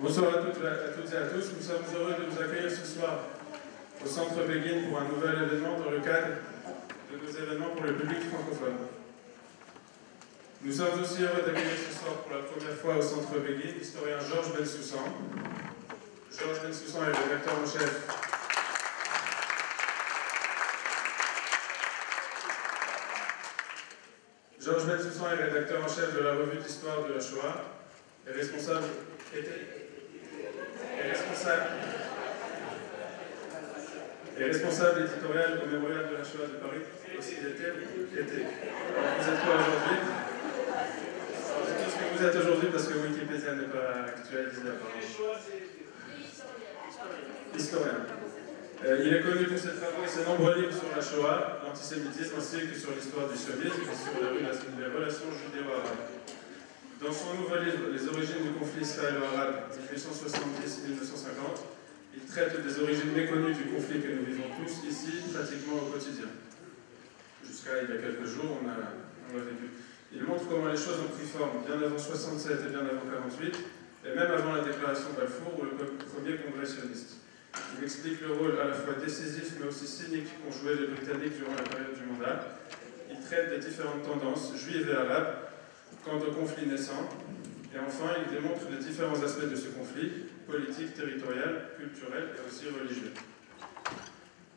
Bonsoir à toutes et à tous. Nous sommes heureux de vous accueillir ce soir au Centre Béguine pour un nouvel événement dans le cadre de nos événements pour le public francophone. Nous sommes aussi heureux d'accueillir ce soir pour la première fois au Centre Béguine l'historien Georges Bensoussan. Georges Bensoussan est rédacteur en chef Georges Bensoussan est rédacteur en chef de la revue d'histoire de la Shoah et responsable éditorial au Mémorial de la Shoah de Paris, aussi d'été. Vous êtes quoi aujourd'hui? Dites-nous ce que vous êtes aujourd'hui parce que Wikipédia n'est pas actualisé apparemment. Historien. Il est connu pour ses travaux et ses nombreux livres sur la Shoah, l'antisémitisme ainsi que sur l'histoire du sionisme et sur les relations judéo-arabes. Dans son nouveau livre, Les origines du conflit israélo-arabe, 1870-1950, il traite des origines méconnues du conflit que nous vivons tous ici, pratiquement au quotidien. Jusqu'à il y a quelques jours, on l'a vécu. Il montre comment les choses ont pris forme bien avant 67 et bien avant 48, et même avant la déclaration Balfour ou le premier congrès sioniste. Il explique le rôle à la fois décisif mais aussi cynique qu'ont joué les Britanniques durant la période du mandat. Il traite des différentes tendances, juives et arabes, quant au conflit naissant, et enfin il démontre les différents aspects de ce conflit, politique, territorial, culturel et aussi religieux.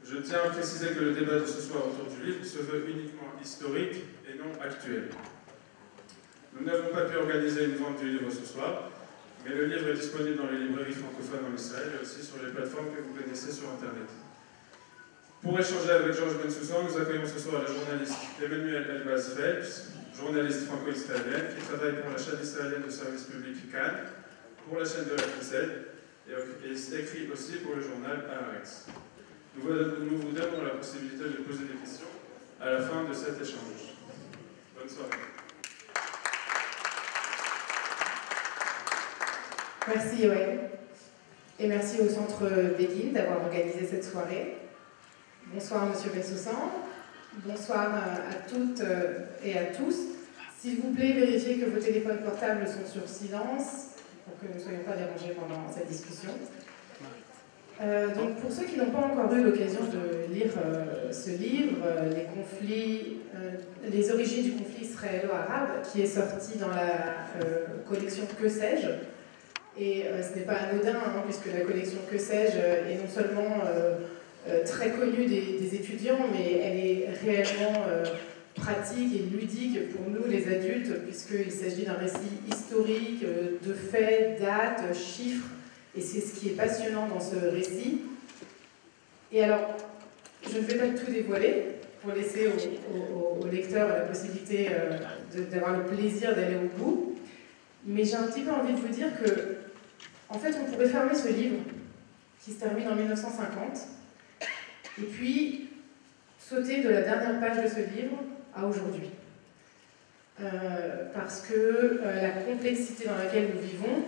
Je tiens à préciser que le débat de ce soir autour du livre se veut uniquement historique et non actuel. Nous n'avons pas pu organiser une vente du livre ce soir, mais le livre est disponible dans les librairies francophones en Israël et aussi sur les plateformes que vous connaissez sur Internet. Pour échanger avec Georges Bensoussan, nous accueillons ce soir la journaliste Emmanuelle Elbaz Phelps, journaliste franco-israélienne qui travaille pour la chaîne israélienne de service public Cannes, pour la chaîne de la Knesset et écrit aussi pour le journal Haaretz. Nous vous donnons la possibilité de poser des questions à la fin de cet échange. Bonne soirée. Merci Yoël, et merci au Centre Béguine d'avoir organisé cette soirée. Bonsoir Monsieur Bensoussan, bonsoir à toutes et à tous. S'il vous plaît, vérifiez que vos téléphones portables sont sur silence pour que nous ne soyons pas dérangés pendant cette discussion. Donc pour ceux qui n'ont pas encore eu l'occasion de lire ce livre, les origines du conflit israélo-arabe, qui est sorti dans la collection Que sais-je, et ce n'est pas anodin, puisque la collection Que sais-je est non seulement très connue des étudiants, mais elle est réellement pratique et ludique pour nous les adultes, puisqu'il s'agit d'un récit historique, de faits, dates, chiffres, et c'est ce qui est passionnant dans ce récit. Et alors, je ne vais pas tout dévoiler, pour laisser aux lecteurs la possibilité d'avoir le plaisir d'aller au bout, mais j'ai un petit peu envie de vous dire que, en fait, on pourrait fermer ce livre, qui se termine en 1950, et puis sauter de la dernière page de ce livre à aujourd'hui. Parce que la complexité dans laquelle nous vivons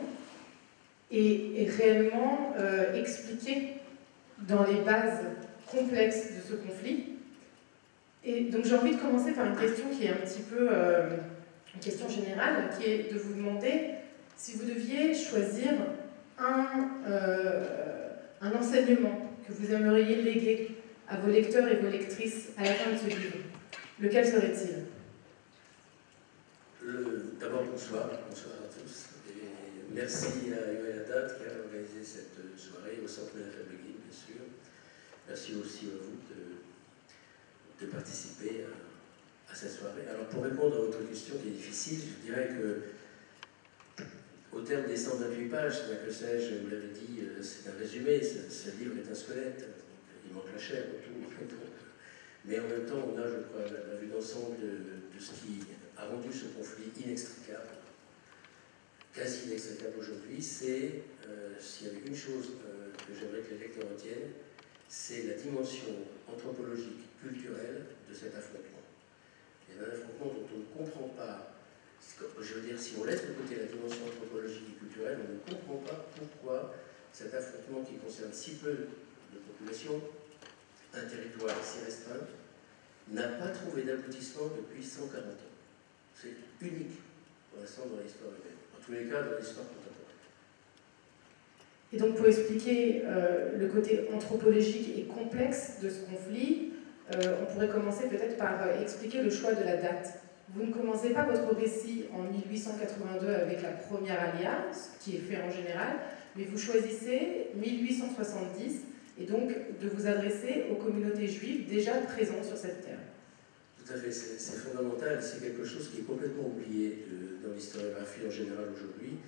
est réellement expliquée dans les bases complexes de ce conflit. Et donc j'ai envie de commencer par une question qui est un petit peu une question générale, qui est de vous demander si vous deviez choisir un enseignement que vous aimeriez léguer à vos lecteurs et vos lectrices à la fin de ce livre. Lequel serait-il? D'abord, bonsoir à tous. Et merci à Yoël Haddad qui a organisé cette soirée au Centre Béguine, bien sûr. Merci aussi à vous de participer à cette soirée. Alors, pour répondre à votre question qui est difficile, je dirais que au terme des 128 pages, que sais-je, vous l'avez dit, c'est un résumé, ce livre est un squelette, il manque la chair autour. Mais en même temps, on a, je crois, la vue d'ensemble de ce qui a rendu ce conflit inextricable, quasi inextricable aujourd'hui. C'est, s'il y avait une chose que j'aimerais que les lecteurs retiennent, c'est la dimension anthropologique, culturelle de cet affrontement. Il y a un affrontement dont on ne comprend pas. Je veux dire, si on laisse de côté la dimension anthropologique et culturelle, on ne comprend pas pourquoi cet affrontement qui concerne si peu de population, un territoire si restreint, n'a pas trouvé d'aboutissement depuis 140 ans. C'est unique pour l'instant dans l'histoire humaine, en tous les cas dans l'histoire contemporaine. Et donc pour expliquer le côté anthropologique et complexe de ce conflit, on pourrait commencer peut-être par expliquer le choix de la date. Vous ne commencez pas votre récit en 1882 avec la première alia, ce qui est fait en général, mais vous choisissez 1870 et donc de vous adresser aux communautés juives déjà présentes sur cette terre. Tout à fait, c'est fondamental, c'est quelque chose qui est complètement oublié dans l'historiographie en général aujourd'hui.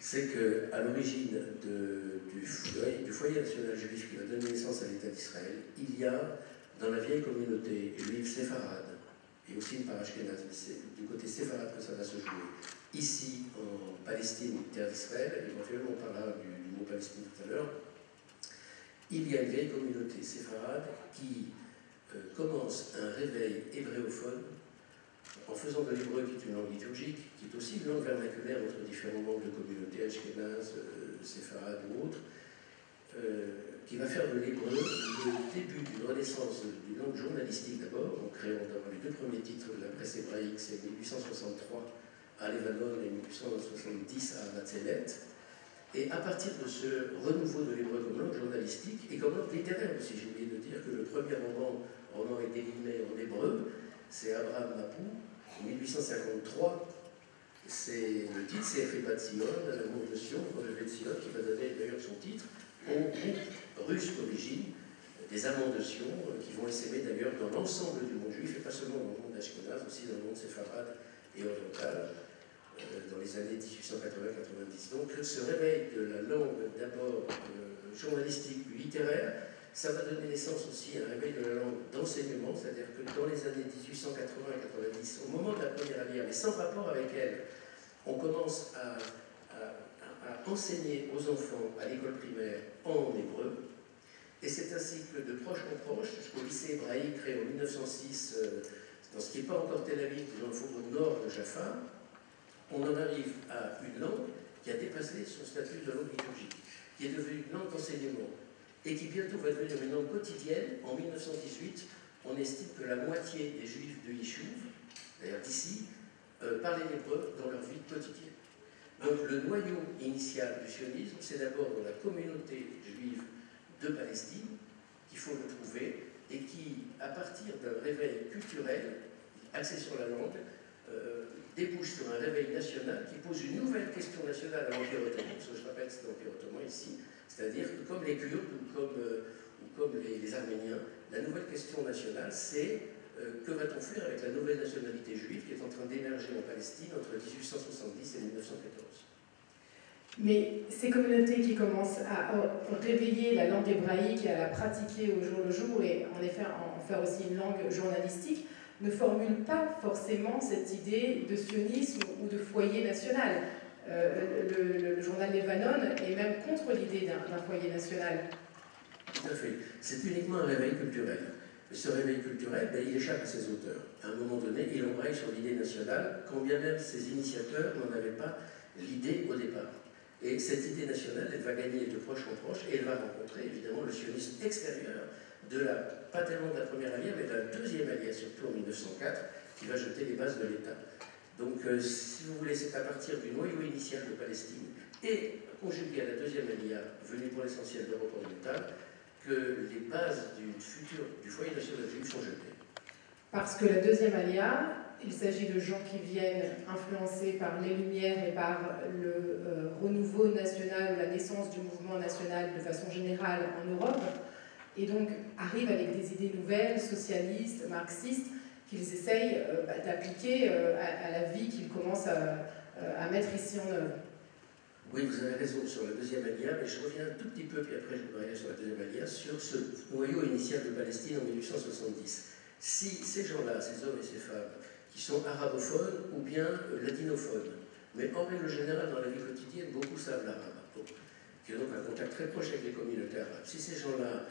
C'est qu'à l'origine du foyer national juif qui va donner naissance à l'État d'Israël, il y a dans la vieille communauté juive séfarade, et aussi une part ashkénaze, mais c'est du côté séfarade que ça va se jouer. Ici, en Palestine, terre d'Israël, éventuellement on parlera du mot Palestine tout à l'heure, il y a une vieille communauté séfarade qui commence un réveil hébréophone en faisant de l'hébreu, qui est une langue liturgique, qui est aussi une langue vernaculaire entre différents membres de communautés ashkénazes, séfarades ou autres, qui va faire de l'hébreu le début d'une renaissance d'une langue journalistique d'abord, en créant d'abord les deux premiers titres de la presse hébraïque, c'est 1863 à Lebanon et 1870 à Natzelet. Et à partir de ce renouveau de l'hébreu comme langue journalistique et comme langue littéraire aussi, j'ai oublié de dire que le premier roman avec des guillemets en hébreu, c'est Abraham Mapou, en 1853. Le titre, c'est Echibat Sion, l'amour de Sion, relevé de Sion, qui va donner d'ailleurs son titre au groupe russe d'origine, des amants de Sion, qui vont essaimer d'ailleurs dans l'ensemble du monde juif, et pas seulement dans le monde ashkénaze, aussi dans le monde séfarade et oriental, dans les années 1880-90. Donc ce réveil de la langue d'abord journalistique puis littéraire, ça va donner naissance aussi à un réveil de la langue d'enseignement, c'est-à-dire que dans les années 1880-90, au moment de la première alliance, mais sans rapport avec elle, on commence à enseigner aux enfants à l'école primaire en hébreu. Et c'est un cycle de proche en proche, jusqu'au lycée hébraïque créé en 1906, dans ce qui n'est pas encore Tel Aviv, dans le faubourg nord de Jaffa. On en arrive à une langue qui a dépassé son statut de langue liturgique, qui est devenue une langue d'enseignement, et qui bientôt va devenir une langue quotidienne. En 1918, on estime que la moitié des juifs de Yishuv, d'ailleurs d'ici, parlaient l'hébreu dans leur vie quotidienne. Donc le noyau initial du sionisme, c'est d'abord dans la communauté juive de Palestine qu'il faut le trouver, et qui, à partir d'un réveil culturel axé sur la langue, débouche sur un réveil national qui pose une nouvelle question nationale à l'Empire ottoman, parce que je rappelle que c'est l'Empire ottoman ici, c'est-à-dire que comme les Kurdes ou comme les Arméniens, la nouvelle question nationale, c'est que va-t-on faire avec la nouvelle nationalité juive qui est en train d'émerger en Palestine entre 1870 et 1914. Mais ces communautés qui commencent à réveiller la langue hébraïque et à la pratiquer au jour le jour, et en effet en faire aussi une langue journalistique, ne formulent pas forcément cette idée de sionisme ou de foyer national. Le journal Lebanon est même contre l'idée d'un foyer national. Tout à fait. C'est uniquement un réveil culturel. Et ce réveil culturel, il échappe à ses auteurs. À un moment donné, il embraye sur l'idée nationale, quand bien même ses initiateurs n'en avaient pas l'idée au départ. Et cette idée nationale, elle va gagner de proche en proche, et elle va rencontrer évidemment le sionisme extérieur, pas tellement de la première alliance, mais de la deuxième alliance, surtout en 1904, qui va jeter les bases de l'État. Donc, si vous voulez, c'est à partir du noyau initial de Palestine, et conjugué à la deuxième alliance, venue pour l'essentiel d'Europe orientale, que les bases du foyer national juif sont jetées. Parce que la deuxième alia, il s'agit de gens qui viennent influencés par les Lumières et par le renouveau national, la naissance du mouvement national de façon générale en Europe, et donc arrivent avec des idées nouvelles, socialistes, marxistes, qu'ils essayent d'appliquer à la vie qu'ils commencent à mettre ici en œuvre. Oui, vous avez raison sur la deuxième alliance, mais je reviens un tout petit peu, puis après je reviens sur la deuxième alliance, sur ce noyau initial de Palestine en 1870. Si ces gens-là, ces hommes et ces femmes, qui sont arabophones ou bien latinophones, mais en règle générale dans la vie quotidienne, beaucoup savent l'arabe, qui ont donc un contact très proche avec les communautés arabes. Si ces gens-là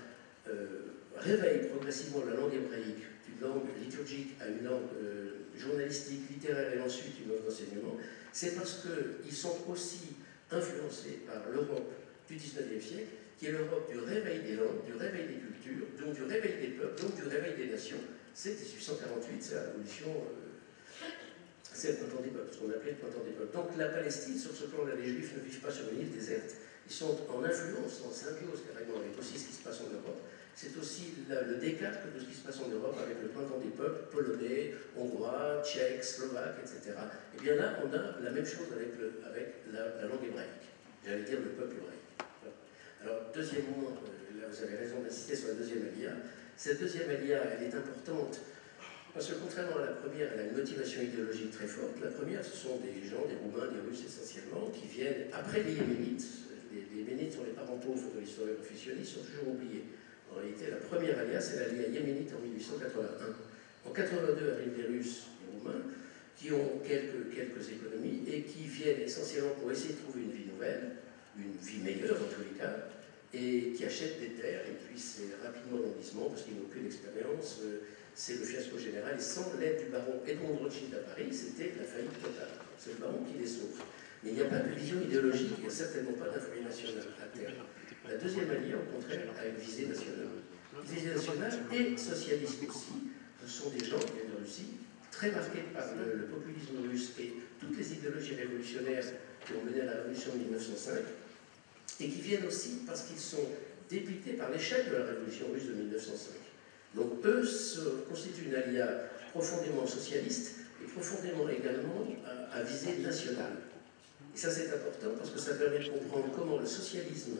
réveillent progressivement la langue hébraïque d'une langue liturgique à une langue journalistique, littéraire et ensuite une langue d'enseignement, c'est parce qu'ils sont aussi influencés par l'Europe du XIXe siècle, qui est l'Europe du réveil des langues, du réveil des cultures, donc du réveil des peuples, donc du réveil des nations. C'est 1848, c'est la révolution, c'est le printemps des peuples, ce qu'on appelait le printemps des peuples. Donc la Palestine, sur ce plan-là, les Juifs ne vivent pas sur une île déserte, ils sont en influence, en symbiose carrément avec aussi ce qui se passe en Europe. C'est aussi le décalque de ce qui se passe en Europe avec le printemps des peuples polonais, hongrois, tchèques, slovaques, etc. Et bien là, on a la même chose avec la langue hébraïque. J'allais dire le peuple hébraïque. Alors, deuxièmement, là vous avez raison d'insister sur la deuxième alia. Cette deuxième alia, elle est importante parce que contrairement à la première, elle a une motivation idéologique très forte. La première, ce sont des gens, des Roumains, des Russes essentiellement, qui viennent après les Yéménites. Les Yéménites sont les parents pauvres de l'histoire officielle, ils sont toujours oubliés. En réalité, la première alia, c'est l'alia yéménite en 1881. En 82 arrivent les Russes, les Roumains, qui ont quelques économies et qui viennent essentiellement pour essayer de trouver une vie nouvelle, une vie meilleure dans tous les cas, et qui achètent des terres, et puis c'est rapidement l'enlissement parce qu'ils n'ont aucune expérience, c'est le fiasco général, et sans l'aide du baron Edmond Rothschild à Paris, c'était la faillite totale. C'est le baron qui les sauve. Mais il n'y a pas de vision idéologique, il n'y a certainement pas d'influence nationale à terre. La deuxième alliée, au contraire, a une visée nationale. Visée nationale et socialiste aussi. Ce sont des gens qui viennent de Russie, très marqués par le populisme russe et toutes les idéologies révolutionnaires qui ont mené à la révolution de 1905, et qui viennent aussi parce qu'ils sont dépités par l'échec de la révolution russe de 1905. Donc eux constituent une alia profondément socialiste et profondément également à visée nationale. Et ça c'est important parce que ça permet de comprendre comment le socialisme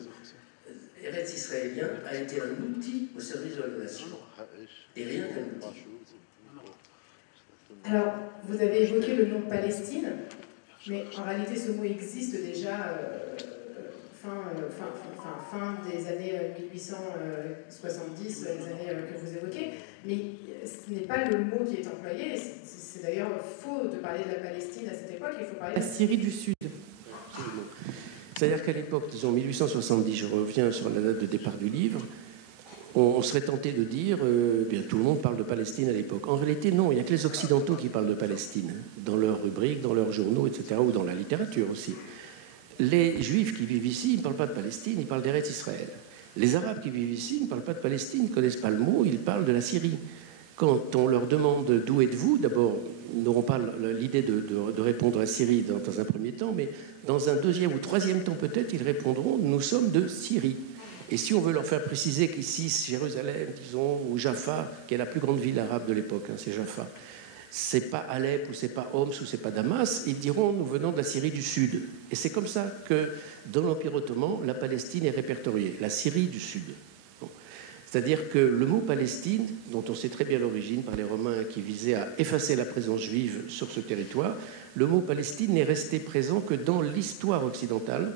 Eretz israélien a été un outil au service de la nation, et rien qu'un outil. Alors, vous avez évoqué le nom Palestine, mais en réalité ce mot existe déjà fin des années 1870, les années que vous évoquez, mais ce n'est pas le mot qui est employé, c'est d'ailleurs faux de parler de la Palestine à cette époque, il faut parler de la Syrie du Sud. Absolument. C'est-à-dire qu'à l'époque, disons 1870, je reviens sur la date de départ du livre, on serait tenté de dire, bien tout le monde parle de Palestine à l'époque. En réalité, non, il n'y a que les Occidentaux qui parlent de Palestine, dans leurs rubriques, dans leurs journaux, etc., ou dans la littérature aussi. Les Juifs qui vivent ici, ils ne parlent pas de Palestine, ils parlent d'Eretz Israël. Les Arabes qui vivent ici, ils ne parlent pas de Palestine, ils ne connaissent pas le mot, ils parlent de la Syrie. Quand on leur demande d'où êtes-vous, d'abord, ils n'auront pas l'idée de répondre à Syrie dans un premier temps, mais dans un deuxième ou troisième temps peut-être, ils répondront « nous sommes de Syrie ». Et si on veut leur faire préciser qu'ici, Jérusalem, disons, ou Jaffa, qui est la plus grande ville arabe de l'époque, hein, c'est Jaffa, c'est pas Alep, ou c'est pas Homs, ou c'est pas Damas, ils diront « nous venons de la Syrie du Sud ». Et c'est comme ça que, dans l'Empire ottoman, la Palestine est répertoriée, la Syrie du Sud. Bon. C'est-à-dire que le mot Palestine, dont on sait très bien l'origine par les Romains qui visaient à effacer la présence juive sur ce territoire, le mot Palestine n'est resté présent que dans l'histoire occidentale,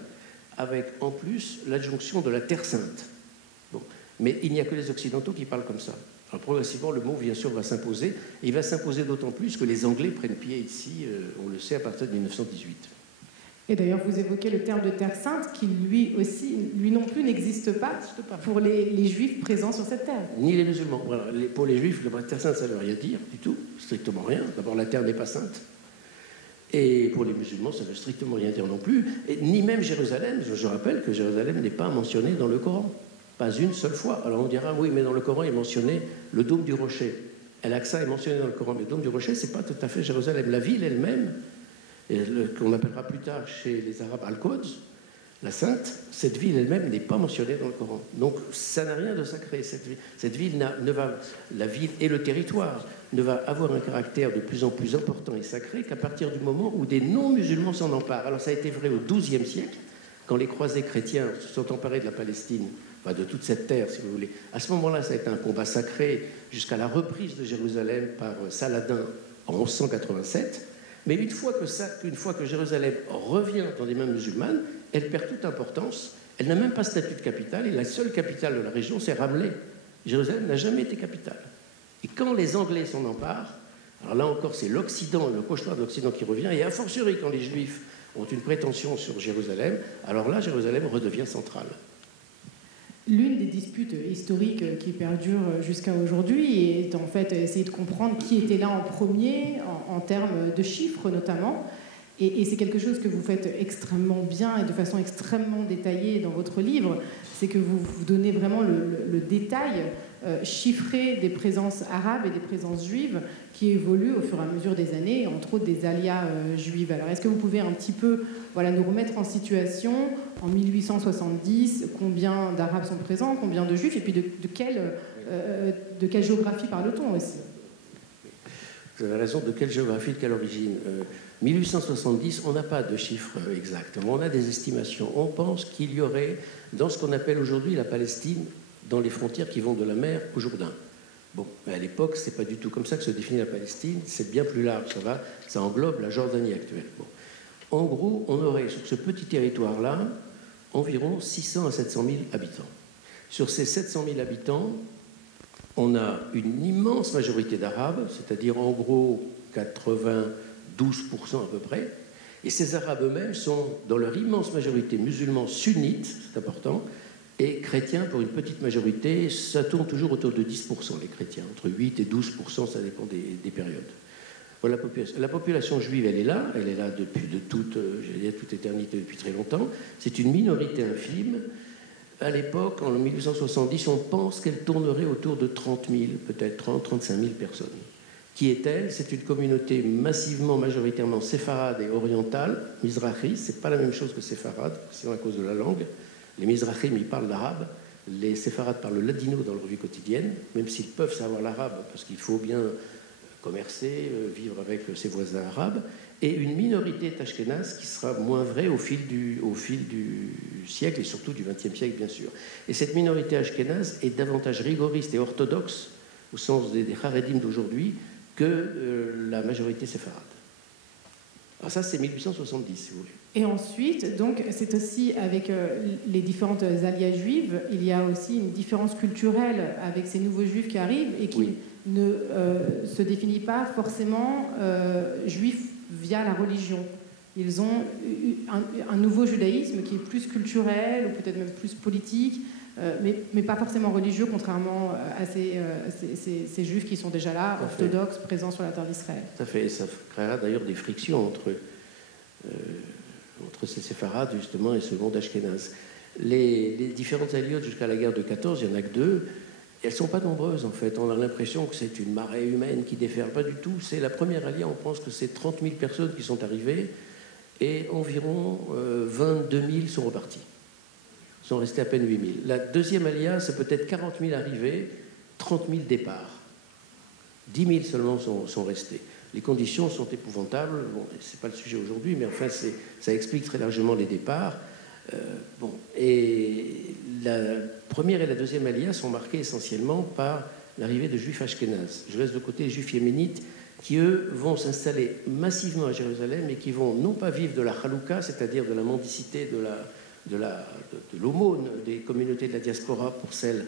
avec en plus l'adjonction de la Terre Sainte. Bon. Mais il n'y a que les Occidentaux qui parlent comme ça. Alors progressivement, le mot, bien sûr, va s'imposer. Et il va s'imposer d'autant plus que les Anglais prennent pied ici, on le sait, à partir de 1918. Et d'ailleurs, vous évoquez le terme de Terre Sainte, qui lui non plus n'existe pas pour les Juifs présents sur cette terre. Ni les musulmans. Voilà. Pour les Juifs, la Terre Sainte, ça ne veut rien dire du tout, strictement rien. D'abord, la terre n'est pas sainte. Et pour les musulmans, ça ne veut strictement rien dire non plus. Et ni même Jérusalem. Je rappelle que Jérusalem n'est pas mentionné dans le Coran. Pas une seule fois. Alors on dira, oui, mais dans le Coran, il est mentionné le dôme du rocher. El-Aqsa est mentionné dans le Coran, mais le dôme du rocher, ce n'est pas tout à fait Jérusalem. La ville elle-même, qu'on appellera plus tard chez les Arabes Al-Quds, la Sainte, cette ville elle-même n'est pas mentionnée dans le Coran. Donc ça n'a rien de sacré. Cette ville la ville et le territoire ne va avoir un caractère de plus en plus important et sacré qu'à partir du moment où des non-musulmans s'en emparent. Alors ça a été vrai au XIIe siècle, quand les croisés chrétiens se sont emparés de la Palestine, enfin de toute cette terre, si vous voulez. À ce moment-là, ça a été un combat sacré jusqu'à la reprise de Jérusalem par Saladin en 1187. Mais une fois que Jérusalem revient dans des mains musulmanes, elle perd toute importance. Elle n'a même pas statut de capitale, et la seule capitale de la région, c'est Ramleh. Jérusalem n'a jamais été capitale. Et quand les Anglais s'en emparent, alors là encore, c'est l'Occident, le cauchemar de l'Occident qui revient, et a fortiori quand les Juifs ont une prétention sur Jérusalem, alors là, Jérusalem redevient centrale. L'une des disputes historiques qui perdurent jusqu'à aujourd'hui est en fait essayer de comprendre qui était là en premier, en termes de chiffres notamment. Et c'est quelque chose que vous faites extrêmement bien et de façon extrêmement détaillée dans votre livre, c'est que vous donnez vraiment le détail chiffrer des présences arabes et des présences juives qui évoluent au fur et à mesure des années, entre autres des alias juives. Alors, est-ce que vous pouvez un petit peu nous remettre en situation, en 1870, combien d'Arabes sont présents, combien de Juifs, et puis de quelle géographie parle-t-on aussi? Vous avez raison, de quelle géographie, de quelle origine 1870, on n'a pas de chiffres exacts, mais on a des estimations. On pense qu'il y aurait, dans ce qu'on appelle aujourd'hui la Palestine, dans les frontières qui vont de la mer au Jourdain. Bon, mais à l'époque, c'est pas du tout comme ça que se définit la Palestine, c'est bien plus large, ça englobe la Jordanie actuelle. Bon. En gros, on aurait sur ce petit territoire-là environ 600 à 700 000 habitants. Sur ces 700 000 habitants, on a une immense majorité d'Arabes, c'est-à-dire en gros 92% à peu près, et ces Arabes eux-mêmes sont dans leur immense majorité musulmans sunnites, c'est important, et chrétiens pour une petite majorité. Ça tourne toujours autour de 10%, les chrétiens, entre 8 et 12%, ça dépend des périodes. Voilà, la population juive, elle est là depuis toute éternité, depuis très longtemps. C'est une minorité infime. À l'époque, en 1870, on pense qu'elle tournerait autour de 30 000, peut-être 35 000 personnes. Qui est-elle? C'est une communauté massivement, majoritairement séfarade et orientale. Mizrahi, c'est pas la même chose que séfarade, c'est à cause de la langue. Les Mizrahim, ils parlent l'arabe. Les séfarades parlent le ladino dans leur vie quotidienne, même s'ils peuvent savoir l'arabe, parce qu'il faut bien commercer, vivre avec ses voisins arabes. Et une minorité ashkénaze qui sera moins vraie au fil du siècle, et surtout du XXe siècle, bien sûr. Et cette minorité ashkénaze est davantage rigoriste et orthodoxe, au sens des haredim d'aujourd'hui, que la majorité séfarade. Alors ça, c'est 1870, si vous voulez. Et ensuite, donc, c'est aussi avec les différentes alias juives, il y a aussi une différence culturelle avec ces nouveaux juifs qui arrivent et qui ne se définissent pas forcément juifs via la religion. Ils ont un nouveau judaïsme qui est plus culturel ou peut-être même plus politique, mais pas forcément religieux, contrairement à ces juifs qui sont déjà là, orthodoxes, présents sur la terre d'Israël. Tout à fait. Et ça créera d'ailleurs des frictions entre ces séfarades, justement, et ce monde ashkénaze. Les différentes aliotes jusqu'à la guerre de 14, il n'y en a que 2. Elles ne sont pas nombreuses, en fait. On a l'impression que c'est une marée humaine qui déferle. Pas du tout. C'est la première alia, on pense que c'est 30 000 personnes qui sont arrivées et environ 22 000 sont repartis. Ils sont restés à peine 8 000. La deuxième alia, c'est peut-être 40 000 arrivées, 30 000 départs. 10 000 seulement sont restés. Les conditions sont épouvantables. Bon, ce n'est pas le sujet aujourd'hui, mais enfin, ça explique très largement les départs. Et la première et la deuxième alia sont marquées essentiellement par l'arrivée de juifs ashkénazes. Je laisse de côté les juifs yéménites qui, eux, vont s'installer massivement à Jérusalem et qui vont non pas vivre de la chalouka, c'est-à-dire de la mendicité, de l'aumône des communautés de la diaspora pour celles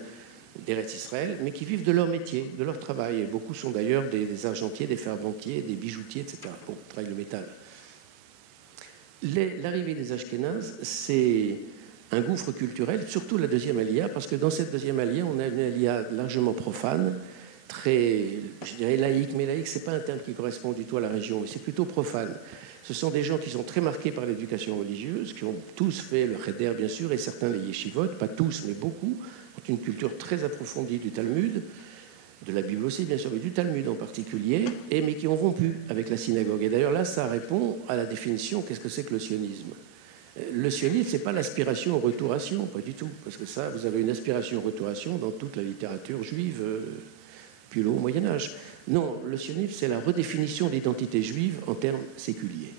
d'Eretz Israël, mais qui vivent de leur métier, de leur travail. Et beaucoup sont d'ailleurs des argentiers, des ferblantiers, des bijoutiers, etc. Bon, travaillent le métal. L'arrivée des Ashkénazes, c'est un gouffre culturel, surtout la deuxième alia, parce que dans cette deuxième alia, on a une alia largement profane, très, je dirais laïque, mais laïque, c'est pas un terme qui correspond du tout à la région, mais c'est plutôt profane. Ce sont des gens qui sont très marqués par l'éducation religieuse, qui ont tous fait le cheder, bien sûr, et certains les yeshivot, pas tous, mais beaucoup, ont une culture très approfondie du Talmud, de la Bible aussi, bien sûr, mais du Talmud en particulier, mais qui ont rompu avec la synagogue. Et d'ailleurs, là, ça répond à la définition, qu'est-ce que c'est que le sionisme? Le sionisme, ce n'est pas l'aspiration au retour à Sion, pas du tout, parce que ça, vous avez une aspiration au retour à Sion dans toute la littérature juive, puis au Moyen-Âge. Non, le sionisme, c'est la redéfinition de l'identité juive en termes séculiers.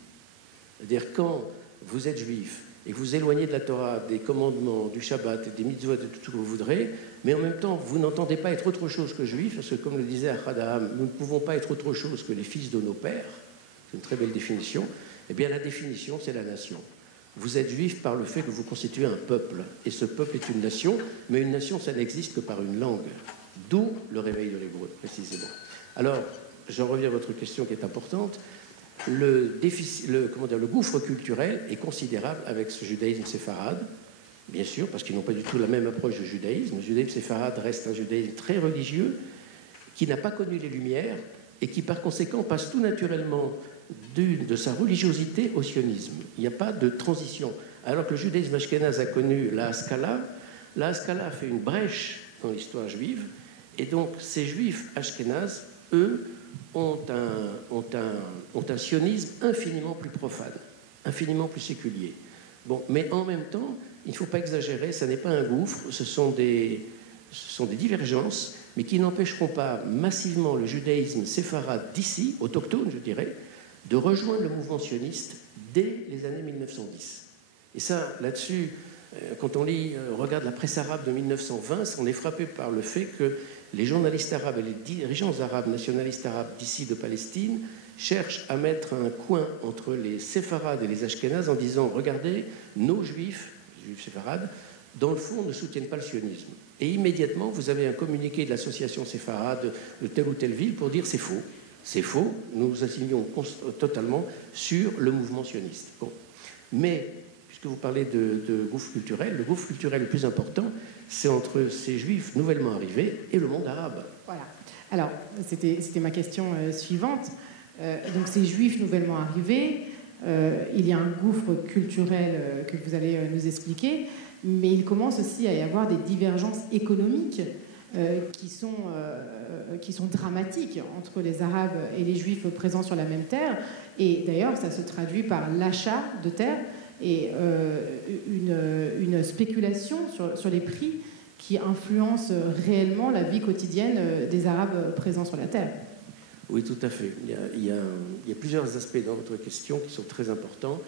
C'est-à-dire, quand vous êtes juif, et que vous éloignez de la Torah, des commandements, du Shabbat, des mitzvot, de tout ce que vous voudrez, mais en même temps, vous n'entendez pas être autre chose que juif, parce que, comme le disait Ahad Haham, nous ne pouvons pas être autre chose que les fils de nos pères, c'est une très belle définition, eh bien la définition, c'est la nation. Vous êtes juif par le fait que vous constituez un peuple, et ce peuple est une nation, mais une nation, ça n'existe que par une langue, d'où le réveil de l'hébreu, précisément. Alors, j'en reviens à votre question qui est importante. Le gouffre culturel est considérable avec ce judaïsme séfarade, bien sûr, parce qu'ils n'ont pas du tout la même approche du judaïsme. Le judaïsme séfarade reste un judaïsme très religieux, qui n'a pas connu les Lumières, et qui, par conséquent, passe tout naturellement de sa religiosité au sionisme. Il n'y a pas de transition. Alors que le judaïsme ashkénaze a connu la Haskalah a fait une brèche dans l'histoire juive, Et donc, ces juifs ashkénazes, eux, ont un sionisme infiniment plus profane, infiniment plus séculier. Bon, mais en même temps, il ne faut pas exagérer, ça n'est pas un gouffre, ce sont des divergences, mais qui n'empêcheront pas massivement le judaïsme séfarade d'ici, autochtone, je dirais, de rejoindre le mouvement sioniste dès les années 1910. Et ça, là-dessus, quand on regarde la presse arabe de 1920, on est frappé par le fait que les journalistes arabes et les dirigeants arabes, nationalistes arabes d'ici de Palestine, cherchent à mettre un coin entre les séfarades et les ashkénazes en disant « Regardez, nos juifs, les juifs séfarades, dans le fond, ne soutiennent pas le sionisme. » Et immédiatement, vous avez un communiqué de l'association séfarade de telle ou telle ville pour dire « C'est faux. C'est faux, nous assignons totalement sur le mouvement sioniste. » Bon. Mais, puisque vous parlez de gouffre culturel, le gouffre culturel le plus important, c'est entre ces juifs nouvellement arrivés et le monde arabe. Voilà. Alors, c'était ma question suivante. Donc, ces juifs nouvellement arrivés, il y a un gouffre culturel que vous allez nous expliquer, mais il commence aussi à y avoir des divergences économiques qui sont dramatiques entre les Arabes et les Juifs présents sur la même terre. Et d'ailleurs, ça se traduit par l'achat de terres et une spéculation sur les prix qui influence réellement la vie quotidienne des Arabes présents sur la terre. Oui, tout à fait. Il y a plusieurs aspects dans votre question qui sont très importants.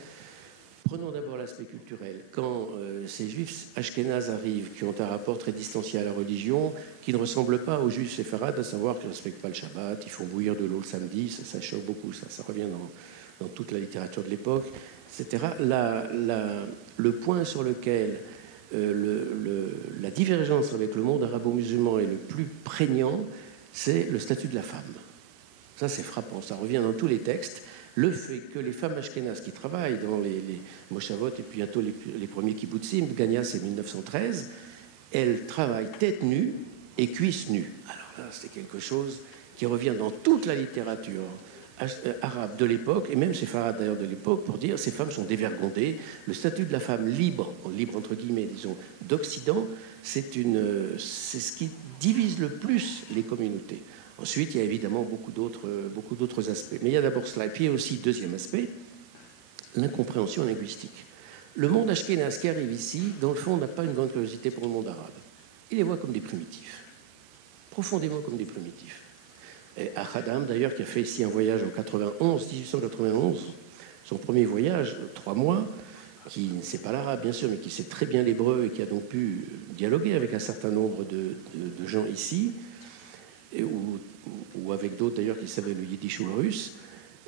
Prenons d'abord l'aspect culturel. Quand ces juifs ashkénazes arrivent, qui ont un rapport très distancié à la religion, qui ne ressemble pas aux juifs séfarades, à savoir qu'ils ne respectent pas le Shabbat, ils font bouillir de l'eau le samedi, ça choque beaucoup, ça revient dans toute la littérature de l'époque, etc. Le point sur lequel la divergence avec le monde arabo-musulman est le plus prégnant, c'est le statut de la femme. Ça, c'est frappant, ça revient dans tous les textes. Le fait que les femmes ashkénazes qui travaillent dans les moshavot et puis bientôt les premiers kibbutzim, Gania c'est 1913, elles travaillent tête nue et cuisses nues. Alors là, c'est quelque chose qui revient dans toute la littérature arabe de l'époque, et même séfarade d'ailleurs de l'époque, pour dire ces femmes sont dévergondées. Le statut de la femme libre entre guillemets, disons, d'Occident, c'est ce qui divise le plus les communautés. Ensuite, il y a évidemment beaucoup d'autres aspects. Mais il y a d'abord cela. Et puis il y a aussi, deuxième aspect, l'incompréhension linguistique. Le monde ashkénaze qui arrive ici, dans le fond, n'a pas une grande curiosité pour le monde arabe. Il les voit comme des primitifs, profondément comme des primitifs. Et Ahadam, d'ailleurs, qui a fait ici un voyage en 1891, son premier voyage, 3 mois, qui ne sait pas l'arabe, bien sûr, mais qui sait très bien l'hébreu et qui a donc pu dialoguer avec un certain nombre de gens ici, ou avec d'autres d'ailleurs qui savaient le yiddish ou le russe,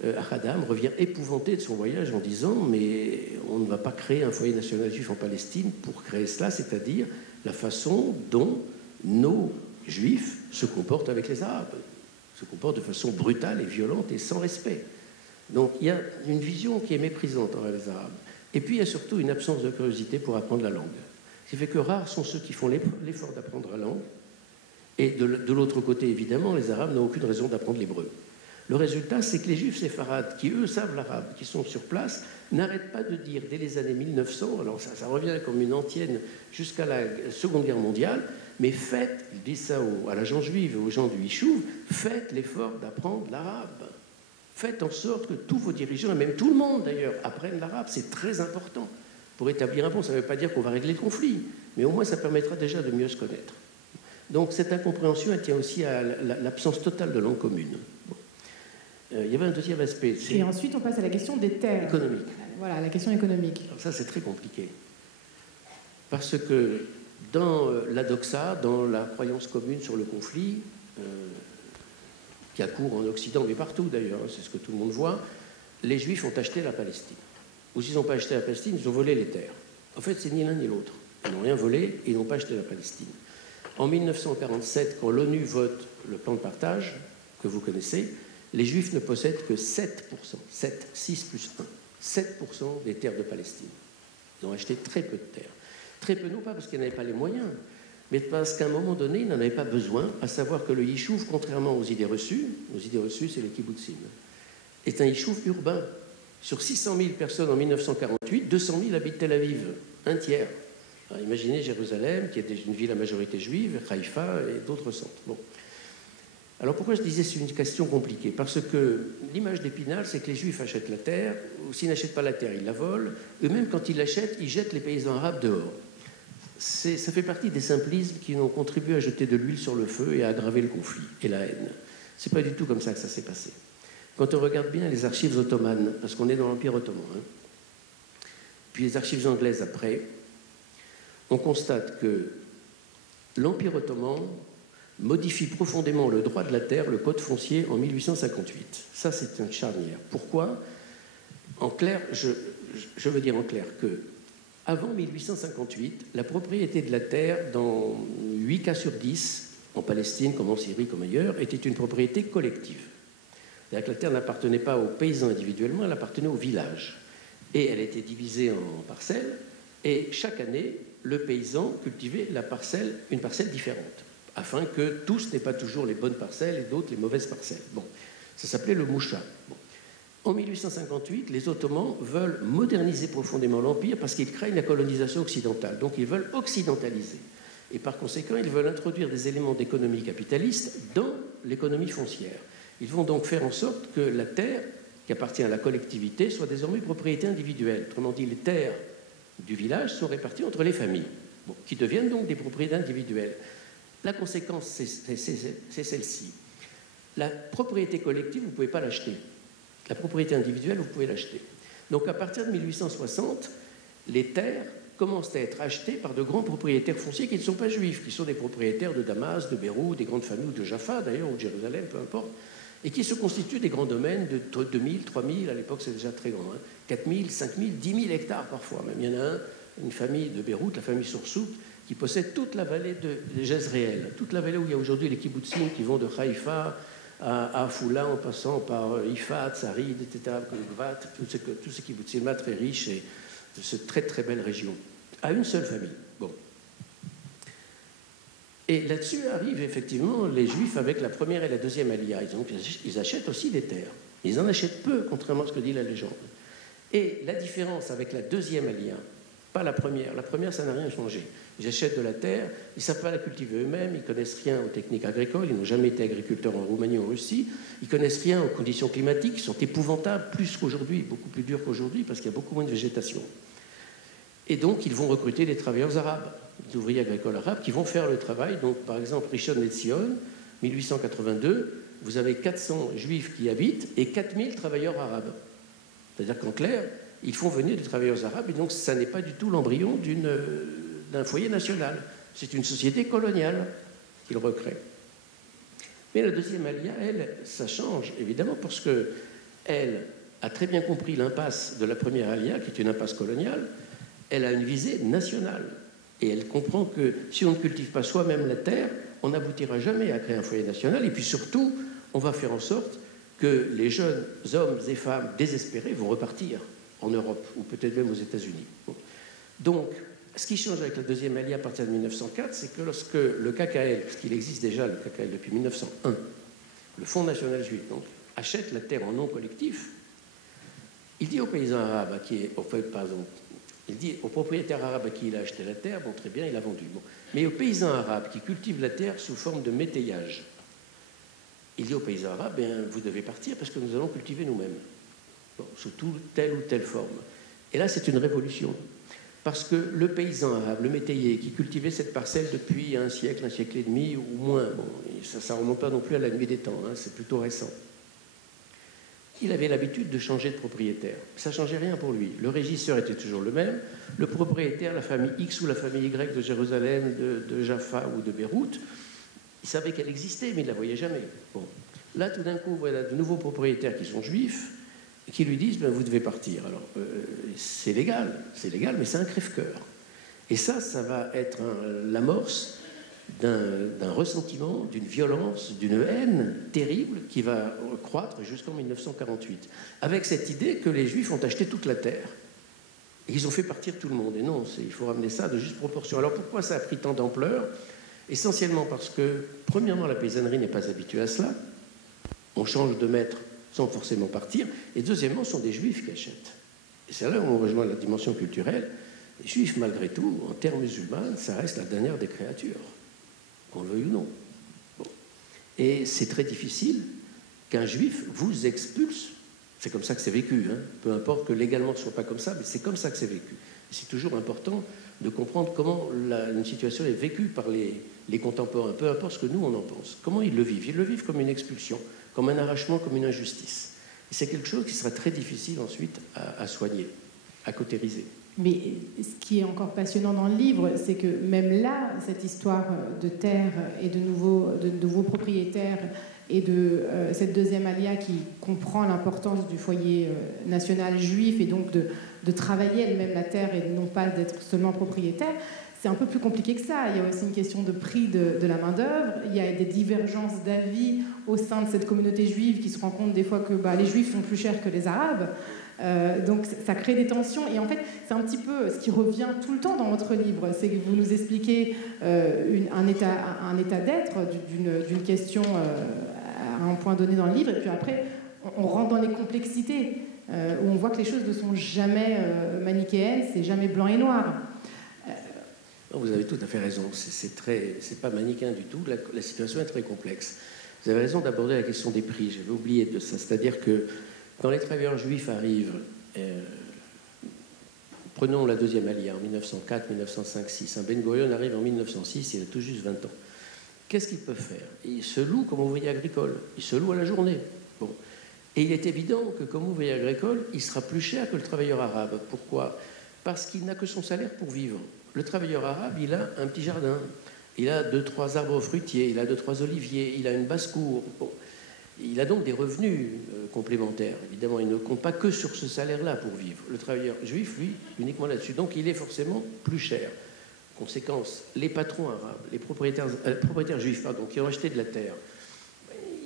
Ahadam revient épouvanté de son voyage en disant « mais on ne va pas créer un foyer national juif en Palestine pour créer cela, c'est-à-dire la façon dont nos juifs se comportent avec les Arabes, se comportent de façon brutale et violente et sans respect. » Donc il y a une vision qui est méprisante envers les Arabes. Et puis il y a surtout une absence de curiosité pour apprendre la langue. Ce qui fait que rares sont ceux qui font l'effort d'apprendre la langue. Et de l'autre côté, évidemment, les Arabes n'ont aucune raison d'apprendre l'hébreu. Le résultat, c'est que les Juifs séfarades, qui eux savent l'arabe, qui sont sur place, n'arrêtent pas de dire dès les années 1900, alors ça revient comme une antienne jusqu'à la Seconde Guerre mondiale, mais faites, ils disent ça à la gens juive et aux gens du Yishuv, faites l'effort d'apprendre l'arabe. Faites en sorte que tous vos dirigeants, et même tout le monde d'ailleurs, apprennent l'arabe. C'est très important pour établir un pont. Ça ne veut pas dire qu'on va régler le conflit, mais au moins ça permettra déjà de mieux se connaître. Donc cette incompréhension, elle tient aussi à l'absence totale de langue commune. Bon. Il y avait un deuxième aspect. Et ensuite, on passe à la question des terres. Économique. Voilà, la question économique. Alors ça, c'est très compliqué. Parce que dans la doxa, dans la croyance commune sur le conflit, qui a cours en Occident, mais partout d'ailleurs, c'est ce que tout le monde voit, les Juifs ont acheté la Palestine. Ou s'ils n'ont pas acheté la Palestine, ils ont volé les terres. En fait, c'est ni l'un ni l'autre. Ils n'ont rien volé et ils n'ont pas acheté la Palestine. En 1947, quand l'ONU vote le plan de partage, que vous connaissez, les Juifs ne possèdent que 7%, 6 plus 1, 7% des terres de Palestine. Ils ont acheté très peu de terres. Très peu, non pas parce qu'ils n'avaient pas les moyens, mais parce qu'à un moment donné, ils n'en avaient pas besoin, à savoir que le Yishuv, contrairement aux idées reçues, c'est les kibbutzim, est un Yishuv urbain. Sur 600 000 personnes en 1948, 200 000 habitent Tel Aviv, un tiers. Alors, imaginez Jérusalem, qui était une ville à majorité juive, Haïfa et d'autres centres. Bon. Alors pourquoi je disais c'est une question compliquée? Parce que l'image d'Épinal, c'est que les Juifs achètent la terre, ou s'ils n'achètent pas la terre, ils la volent. Eux-mêmes, quand ils l'achètent, ils jettent les paysans arabes dehors. Ça fait partie des simplismes qui ont contribué à jeter de l'huile sur le feu et à aggraver le conflit et la haine. C'est pas du tout comme ça que ça s'est passé. Quand on regarde bien les archives ottomanes, parce qu'on est dans l'Empire ottoman, puis les archives anglaises après, on constate que l'Empire ottoman modifie profondément le droit de la terre, le code foncier, en 1858. Ça, c'est une charnière. Pourquoi? En clair, je veux dire en clair que avant 1858, la propriété de la terre, dans 8 cas sur 10, en Palestine, comme en Syrie, comme ailleurs, était une propriété collective. C'est-à-dire que la terre n'appartenait pas aux paysans individuellement, elle appartenait au village. Et elle était divisée en parcelles, et chaque année, le paysan cultivait une parcelle différente, afin que tous n'aient pas toujours les bonnes parcelles et d'autres les mauvaises parcelles. Bon, ça s'appelait le moucha. Bon. En 1858, les Ottomans veulent moderniser profondément l'Empire parce qu'ils craignent la colonisation occidentale. Donc ils veulent occidentaliser. Et par conséquent, ils veulent introduire des éléments d'économie capitaliste dans l'économie foncière. Ils vont donc faire en sorte que la terre, qui appartient à la collectivité, soit désormais propriété individuelle. Autrement dit, les terres du village sont réparties entre les familles, qui deviennent donc des propriétés individuelles. La conséquence, c'est celle-ci. La propriété collective, vous ne pouvez pas l'acheter. La propriété individuelle, vous pouvez l'acheter. Donc à partir de 1860, les terres commencent à être achetées par de grands propriétaires fonciers qui ne sont pas juifs, qui sont des propriétaires de Damas, de Beyrouth, des grandes familles de Jaffa d'ailleurs, ou de Jérusalem, peu importe, et qui se constituent des grands domaines de 2000, 3000, à l'époque c'est déjà très grand, 4000, 5000, 10 000 hectares parfois même. Il y en a une famille de Beyrouth, la famille Soursouk, qui possède toute la vallée de Jezreel, toute la vallée où il y a aujourd'hui les kibbutzim qui vont de Haïfa à Foula, en passant par Ifat, Sarid, etc., Gvat, tout ce kibbutzim très riche et de cette très très belle région, à une seule famille. Bon. Et là-dessus arrivent effectivement les Juifs avec la première et la deuxième alia. Donc ils achètent aussi des terres. Ils en achètent peu, contrairement à ce que dit la légende. Et la différence avec la deuxième alia, pas la première ça n'a rien changé. Ils achètent de la terre, ils ne savent pas la cultiver eux-mêmes, ils ne connaissent rien aux techniques agricoles, ils n'ont jamais été agriculteurs en Roumanie ou en Russie, ils ne connaissent rien aux conditions climatiques qui sont épouvantables, plus qu'aujourd'hui, beaucoup plus dures qu'aujourd'hui, parce qu'il y a beaucoup moins de végétation. Et donc, ils vont recruter des travailleurs arabes, des ouvriers agricoles arabes, qui vont faire le travail. Donc, par exemple, Rishon LeZion, 1882, vous avez 400 juifs qui y habitent et 4000 travailleurs arabes. C'est-à-dire qu'en clair, ils font venir des travailleurs arabes, et donc ça n'est pas du tout l'embryon d'un foyer national. C'est une société coloniale qu'ils recréent. Mais la deuxième alia, elle, ça change, évidemment, parce qu'elle a très bien compris l'impasse de la première alia, qui est une impasse coloniale. Elle a une visée nationale. Et elle comprend que si on ne cultive pas soi-même la terre, on n'aboutira jamais à créer un foyer national. Et puis surtout, on va faire en sorte que les jeunes hommes et femmes désespérés vont repartir en Europe, ou peut-être même aux États-Unis. Bon. Donc, ce qui change avec la deuxième alia à partir de 1904, c'est que lorsque le KKL, parce qu'il existe déjà le KKL depuis 1901, le Fonds national juif, donc, achète la terre en nom collectif, il dit aux paysans arabes, il dit aux propriétaires arabes à qui il a acheté la terre, bon, très bien, il a vendu. Bon. Mais aux paysans arabes qui cultivent la terre sous forme de métayage, il dit aux paysans arabes, bien, vous devez partir parce que nous allons cultiver nous-mêmes, bon, sous telle ou telle forme. Et là, c'est une révolution. Parce que le paysan arabe, le métayer, qui cultivait cette parcelle depuis un siècle et demi ou moins, bon, ça ne remonte pas non plus à la nuit des temps, hein, c'est plutôt récent. Il avait l'habitude de changer de propriétaire. Ça ne changeait rien pour lui. Le régisseur était toujours le même. Le propriétaire, la famille X ou la famille Y de Jérusalem, de Jaffa ou de Beyrouth, il savait qu'elle existait, mais il ne la voyait jamais. Bon. Là, tout d'un coup, voilà de nouveaux propriétaires qui sont juifs, qui lui disent ben, vous devez partir. Alors, c'est légal, mais c'est un crève-cœur. Et ça va être l'amorce d'un ressentiment, d'une violence, d'une haine terrible qui va croître jusqu'en 1948. Avec cette idée que les Juifs ont acheté toute la terre et qu'ils ont fait partir tout le monde. Et non, il faut ramener ça de juste proportion. Alors pourquoi ça a pris tant d'ampleur? Essentiellement parce que, premièrement, la paysannerie n'est pas habituée à cela. On change de maître sans forcément partir. Et deuxièmement, ce sont des Juifs qui achètent. Et c'est là où on rejoint la dimension culturelle. Les Juifs, malgré tout, en terre musulmane, ça reste la dernière des créatures, qu'on le veuille ou non. Bon. Et c'est très difficile qu'un Juif vous expulse. C'est comme ça que c'est vécu, hein. Peu importe que légalement ce ne soit pas comme ça, mais c'est comme ça que c'est vécu. Et c'est toujours important de comprendre comment une situation est vécue par les contemporains, peu importe ce que nous on en pense. Comment ils le vivent? Ils le vivent comme une expulsion, comme un arrachement, comme une injustice. Et c'est quelque chose qui sera très difficile ensuite à soigner, à cautériser. Mais ce qui est encore passionnant dans le livre, c'est que même là, cette histoire de terre et de nouveaux propriétaires et de cette deuxième alia qui comprend l'importance du foyer national juif et donc de travailler elle-même la terre et non pas d'être seulement propriétaire, c'est un peu plus compliqué que ça. Il y a aussi une question de prix de la main-d'œuvre, il y a des divergences d'avis au sein de cette communauté juive qui se rend compte des fois que les juifs sont plus chers que les arabes. Donc ça crée des tensions et en fait c'est un petit peu ce qui revient tout le temps dans votre livre, c'est que vous nous expliquez un état d'être d'une question à un point donné dans le livre et puis après on rentre dans les complexités où on voit que les choses ne sont jamais manichéennes, c'est jamais blanc et noir. Vous avez tout à fait raison, c'est pas manichéen du tout, la situation est très complexe. Vous avez raison d'aborder la question des prix, j'avais oublié de ça, c'est-à-dire que quand les travailleurs juifs arrivent, prenons la deuxième alia en 1904, 1905, 6, Ben Gurion arrive en 1906, il a tout juste 20 ans. Qu'est-ce qu'ils peuvent faire? Ils se louent comme ouvriers agricoles, ils se louent à la journée. Bon. Et il est évident que comme ouvrier agricole, il sera plus cher que le travailleur arabe. Pourquoi? Parce qu'il n'a que son salaire pour vivre. Le travailleur arabe, il a un petit jardin, il a 2-3 arbres fruitiers, il a 2-3 oliviers, il a une basse-cour. Bon. Il a donc des revenus complémentaires. Évidemment, il ne compte pas que sur ce salaire-là pour vivre. Le travailleur juif, lui, uniquement là-dessus. Donc, il est forcément plus cher. Conséquence, les patrons arabes, les propriétaires juifs qui ont acheté de la terre,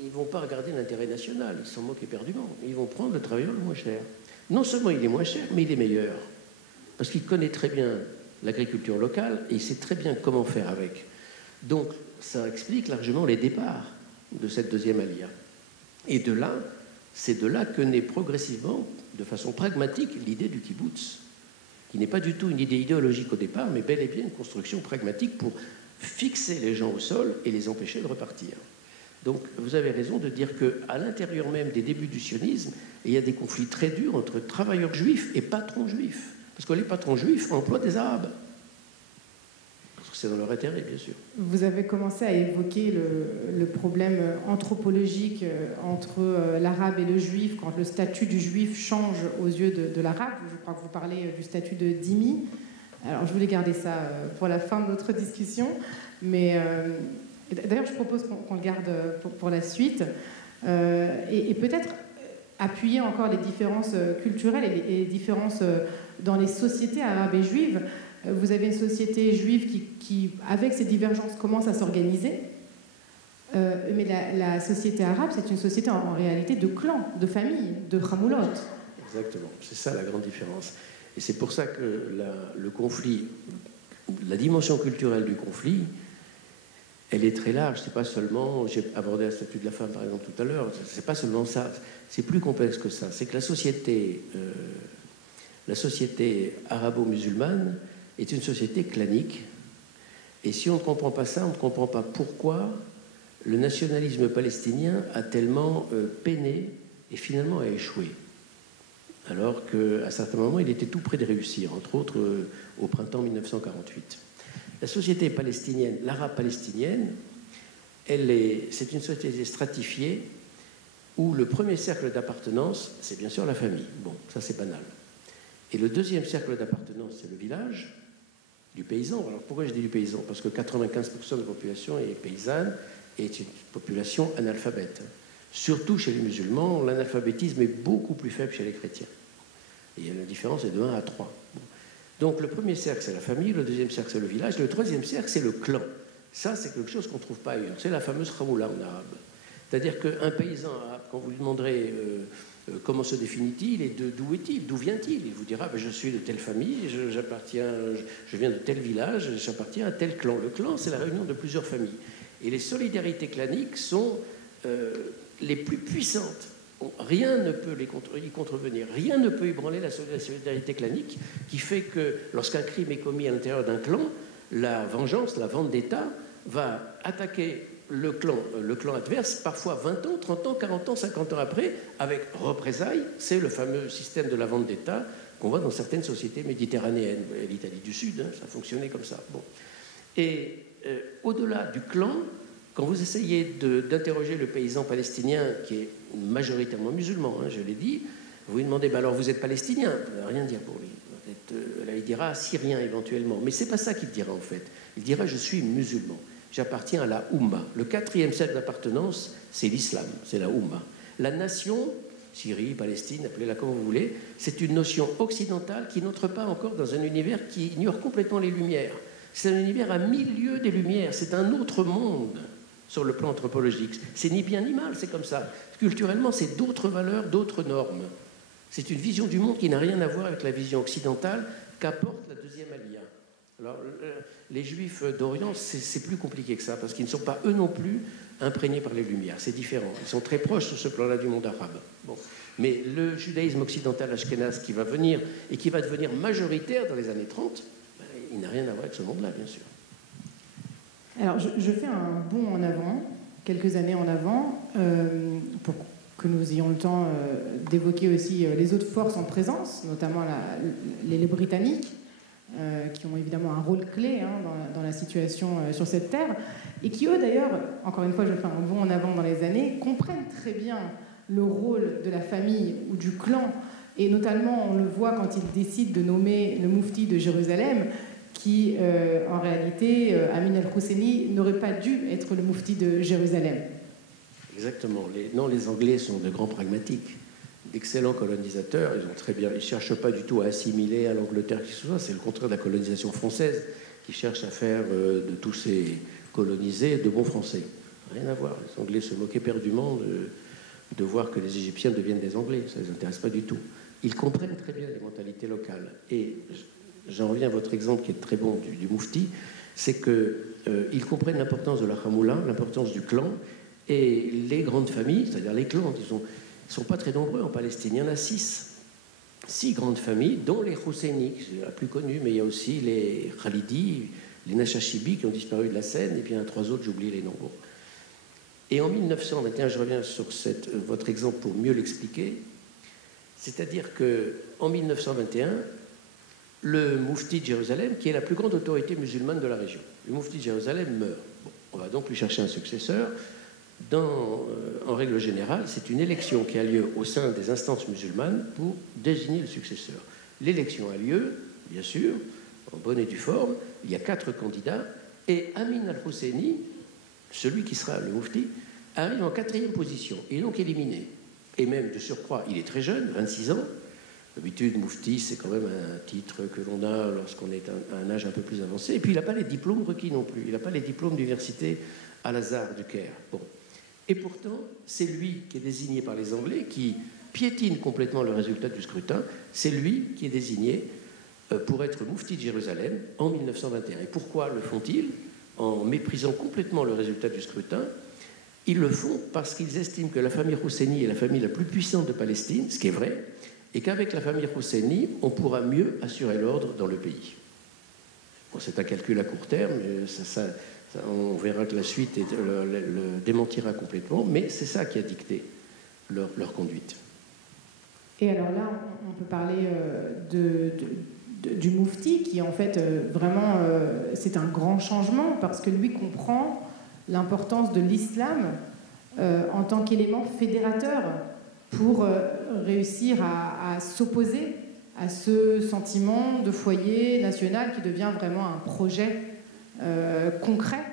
ils ne vont pas regarder l'intérêt national, ils s'en moquent éperdument. Ils vont prendre le travailleur le moins cher. Non seulement il est moins cher, mais il est meilleur. Parce qu'il connaît très bien l'agriculture locale et il sait très bien comment faire avec. Donc, ça explique largement les départs de cette deuxième alia. Et c'est de là que naît progressivement, de façon pragmatique, l'idée du kibbutz, qui n'est pas du tout une idée idéologique au départ, mais bel et bien une construction pragmatique pour fixer les gens au sol et les empêcher de repartir. Donc, vous avez raison de dire qu'à l'intérieur même des débuts du sionisme, il y a des conflits très durs entre travailleurs juifs et patrons juifs. Parce que les patrons juifs emploient des arabes. C'est dans leur intérêt, bien sûr. Vous avez commencé à évoquer le problème anthropologique entre l'arabe et le juif, quand le statut du juif change aux yeux de l'arabe. Je crois que vous parlez du statut de dhimmi. Alors, je voulais garder ça pour la fin de notre discussion. Mais d'ailleurs, je propose qu'on le garde pour la suite. Et peut-être appuyer encore les différences culturelles et les différences dans les sociétés arabes et juives. Vous avez une société juive qui, avec ces divergences, commence à s'organiser. Mais la société arabe, c'est une société en réalité de clans, de familles, de khamoulot. Exactement, c'est ça la grande différence. Et c'est pour ça que le conflit, la dimension culturelle du conflit, elle est très large. C'est pas seulement, j'ai abordé le statut de la femme par exemple tout à l'heure, c'est pas seulement ça, c'est plus complexe que ça. C'est que la société arabo-musulmane est une société clanique. Et si on ne comprend pas ça, on ne comprend pas pourquoi le nationalisme palestinien a tellement peiné et finalement a échoué. Alors qu'à certains moments, il était tout près de réussir, entre autres au printemps 1948. La société palestinienne, l'arabe palestinienne, c'est une société stratifiée où le premier cercle d'appartenance, c'est bien sûr la famille. Bon, ça c'est banal. Et le deuxième cercle d'appartenance, c'est le village du paysan. Alors pourquoi je dis du paysan? Parce que 95% de la population est paysanne et est une population analphabète. Surtout chez les musulmans, l'analphabétisme est beaucoup plus faible chez les chrétiens. Et la différence est de 1 à 3. Donc le premier cercle, c'est la famille, le deuxième cercle, c'est le village, le troisième cercle, c'est le clan. Ça, c'est quelque chose qu'on ne trouve pas ailleurs. C'est la fameuse khamoula en arabe. C'est-à-dire qu'un paysan arabe, quand vous lui demanderez comment se définit-il et d'où est-il, d'où vient-il, il vous dira je suis de telle famille, je viens de tel village, j'appartiens à tel clan. Le clan, c'est la réunion de plusieurs familles. Et les solidarités claniques sont les plus puissantes rien ne peut y contrevenir, rien ne peut ébranler la solidarité clanique qui fait que lorsqu'un crime est commis à l'intérieur d'un clan, la vengeance, la vendetta va attaquer le clan adverse, parfois 20 ans, 30 ans, 40 ans, 50 ans après, avec représailles. C'est le fameux système de la vendetta qu'on voit dans certaines sociétés méditerranéennes. L'Italie du Sud, hein, ça fonctionnait comme ça. Bon. Et au-delà du clan, quand vous essayez d'interroger le paysan palestinien, qui est majoritairement musulman, hein, je l'ai dit, vous lui demandez, alors vous êtes palestinien? Vous n'avez rien dire pour lui. Là, il dira syrien éventuellement. Mais ce n'est pas ça qu'il dira en fait. Il dira, je suis musulman. J'appartiens à la Oumma. Le 4e cercle d'appartenance, c'est l'islam, c'est la Oumma. La nation, Syrie, Palestine, appelez-la comme vous voulez, c'est une notion occidentale qui n'entre pas encore dans un univers qui ignore complètement les Lumières. C'est un univers à milieu des Lumières, c'est un autre monde sur le plan anthropologique. C'est ni bien ni mal, c'est comme ça. Culturellement, c'est d'autres valeurs, d'autres normes. C'est une vision du monde qui n'a rien à voir avec la vision occidentale qu'apporte la deuxième alia. Alors, les Juifs d'Orient, c'est plus compliqué que ça, parce qu'ils ne sont pas, eux non plus, imprégnés par les Lumières. C'est différent. Ils sont très proches sur ce plan-là du monde arabe. Bon. Mais le judaïsme occidental ashkénaze qui va venir et qui va devenir majoritaire dans les années 30, ben, il n'a rien à voir avec ce monde-là, bien sûr. Alors, je fais un bond en avant, quelques années en avant, pour que nous ayons le temps d'évoquer aussi les autres forces en présence, notamment les Britanniques, qui ont évidemment un rôle clé hein, dans la situation sur cette terre, et qui, eux, d'ailleurs, encore une fois, je fais un bond en avant dans les années, comprennent très bien le rôle de la famille ou du clan, et notamment, on le voit quand ils décident de nommer le moufti de Jérusalem, qui, en réalité, Amin al-Husseini n'aurait pas dû être le moufti de Jérusalem. Exactement. Les Anglais sont de grands pragmatiques, d'excellents colonisateurs. Ils ne cherchent pas du tout à assimiler à l'Angleterre qui se soit. C'est le contraire de la colonisation française qui cherche à faire de tous ces colonisés de bons Français. Rien à voir. Les Anglais se moquaient éperdument de voir que les Égyptiens deviennent des Anglais. Ça ne les intéresse pas du tout. Ils comprennent très bien les mentalités locales. Et j'en reviens à votre exemple qui est très bon du moufti, c'est qu'ils comprennent l'importance de la Hamoula, l'importance du clan. Et les grandes familles, c'est-à-dire les clans, ils ne sont pas très nombreux en Palestine. Il y en a 6 grandes familles, dont les Husseini, c'est la plus connue, mais il y a aussi les Khalidi, les Nashashibi qui ont disparu de la scène, et puis il y en a 3 autres, j'oublie les noms. Et en 1921, je reviens sur votre exemple pour mieux l'expliquer, c'est-à-dire qu'en 1921, le moufti de Jérusalem, qui est la plus grande autorité musulmane de la région, le moufti de Jérusalem meurt. Bon, on va donc lui chercher un successeur. En règle générale, c'est une élection qui a lieu au sein des instances musulmanes pour désigner le successeur. L'élection a lieu, bien sûr, en bonne et due forme. Il y a 4 candidats et Amin al-Husseini, celui qui sera le moufti, arrive en 4e position. Il est donc éliminé. Et même de surcroît, il est très jeune, 26 ans. D'habitude, moufti, c'est quand même un titre que l'on a lorsqu'on est à un âge un peu plus avancé. Et puis, il n'a pas les diplômes requis non plus. Il n'a pas les diplômes d'université Al-Azhar du Caire. Bon. Et pourtant, c'est lui qui est désigné par les Anglais, qui piétine complètement le résultat du scrutin. C'est lui qui est désigné pour être moufti de Jérusalem en 1921. Et pourquoi le font-ils? En méprisant complètement le résultat du scrutin. Ils le font parce qu'ils estiment que la famille Husseini est la famille la plus puissante de Palestine, ce qui est vrai, et qu'avec la famille Husseini, on pourra mieux assurer l'ordre dans le pays. Bon, c'est un calcul à court terme, on verra que la suite le démentira complètement, mais c'est ça qui a dicté leur conduite. Et alors là, on peut parler du moufti, qui en fait, vraiment, c'est un grand changement, parce que lui comprend l'importance de l'islam en tant qu'élément fédérateur pour réussir à s'opposer à ce sentiment de foyer national qui devient vraiment un projet concret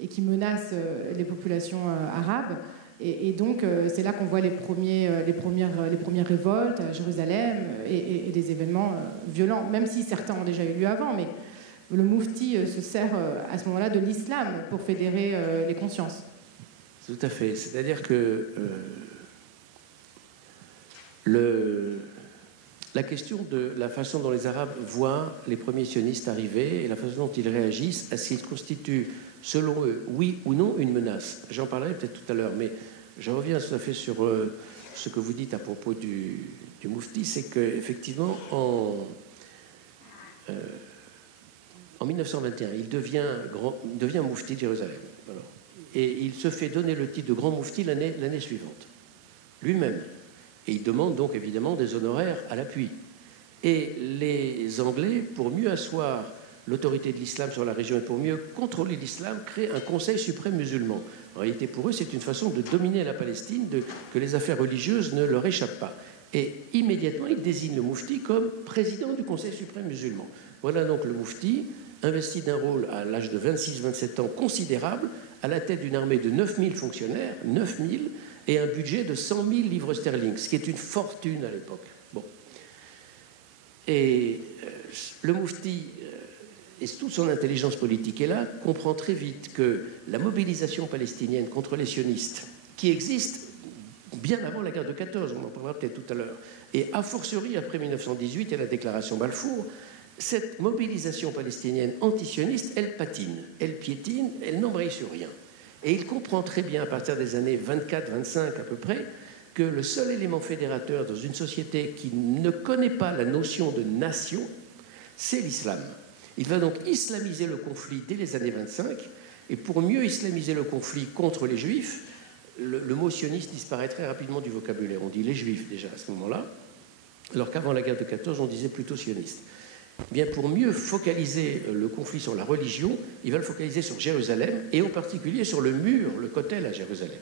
et qui menace les populations arabes. Et donc, c'est là qu'on voit les premières révoltes à Jérusalem et des événements violents, même si certains ont déjà eu lieu avant. Mais le moufti se sert à ce moment-là de l'islam pour fédérer les consciences. Tout à fait. C'est-à-dire que la question de la façon dont les Arabes voient les premiers sionistes arriver et la façon dont ils réagissent à ce qui constitue, selon eux, oui ou non, une menace. J'en parlerai peut-être tout à l'heure, mais je reviens tout à fait sur ce que vous dites à propos du Moufti, c'est qu'effectivement, en 1921, il devient Moufti de Jérusalem. Voilà. Et il se fait donner le titre de Grand Moufti l'année suivante, lui-même. Et il demande donc évidemment des honoraires à l'appui. Et les Anglais, pour mieux asseoir l'autorité de l'islam sur la région et pour mieux contrôler l'islam, créent un Conseil suprême musulman. En réalité, pour eux, c'est une façon de dominer la Palestine, que les affaires religieuses ne leur échappent pas. Et immédiatement, ils désignent le Moufti comme président du Conseil suprême musulman. Voilà donc le Moufti, investi d'un rôle à l'âge de 26-27 ans considérable, à la tête d'une armée de 9000 fonctionnaires, 9000, et un budget de 100 000 livres sterling, ce qui est une fortune à l'époque. Bon. Et le Moufti, et toute son intelligence politique est là, comprend très vite que la mobilisation palestinienne contre les sionistes, qui existe bien avant la guerre de 14, on en parlera peut-être tout à l'heure, et a fortiori après 1918 et la déclaration Balfour, cette mobilisation palestinienne antisioniste, elle patine, elle piétine, elle n'embraye sur rien. Et il comprend très bien, à partir des années 24-25 à peu près, que le seul élément fédérateur dans une société qui ne connaît pas la notion de nation, c'est l'islam. Il va donc islamiser le conflit dès les années 25, et pour mieux islamiser le conflit contre les juifs, le mot sioniste disparaît très rapidement du vocabulaire. On dit les juifs déjà à ce moment-là, alors qu'avant la guerre de 14, on disait plutôt sioniste. Bien, pour mieux focaliser le conflit sur la religion, il va le focaliser sur Jérusalem, et en particulier sur le mur, le kotel à Jérusalem.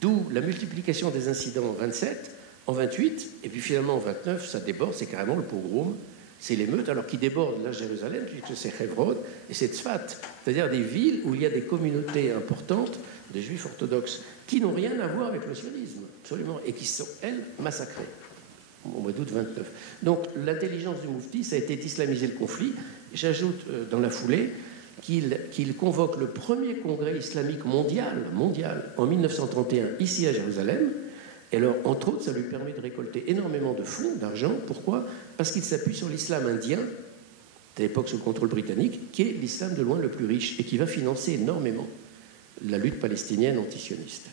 D'où la multiplication des incidents en 27, en 28, et puis finalement en 29, ça déborde, c'est carrément le pogrom, c'est l'émeute, alors qui déborde là Jérusalem, puisque c'est Hebron, et c'est Tzfat, c'est-à-dire des villes où il y a des communautés importantes de juifs orthodoxes, qui n'ont rien à voir avec le sionisme, absolument, et qui sont, elles, massacrées au mois d'août 29. Donc l'intelligence du Moufti, ça a été d'islamiser le conflit. J'ajoute dans la foulée qu'il convoque le premier congrès islamique mondial en 1931 ici à Jérusalem. Et alors, entre autres, ça lui permet de récolter énormément de fonds, d'argent. Pourquoi? Parce qu'il s'appuie sur l'islam indien, à l'époque sous le contrôle britannique, qui est l'islam de loin le plus riche et qui va financer énormément la lutte palestinienne antisioniste.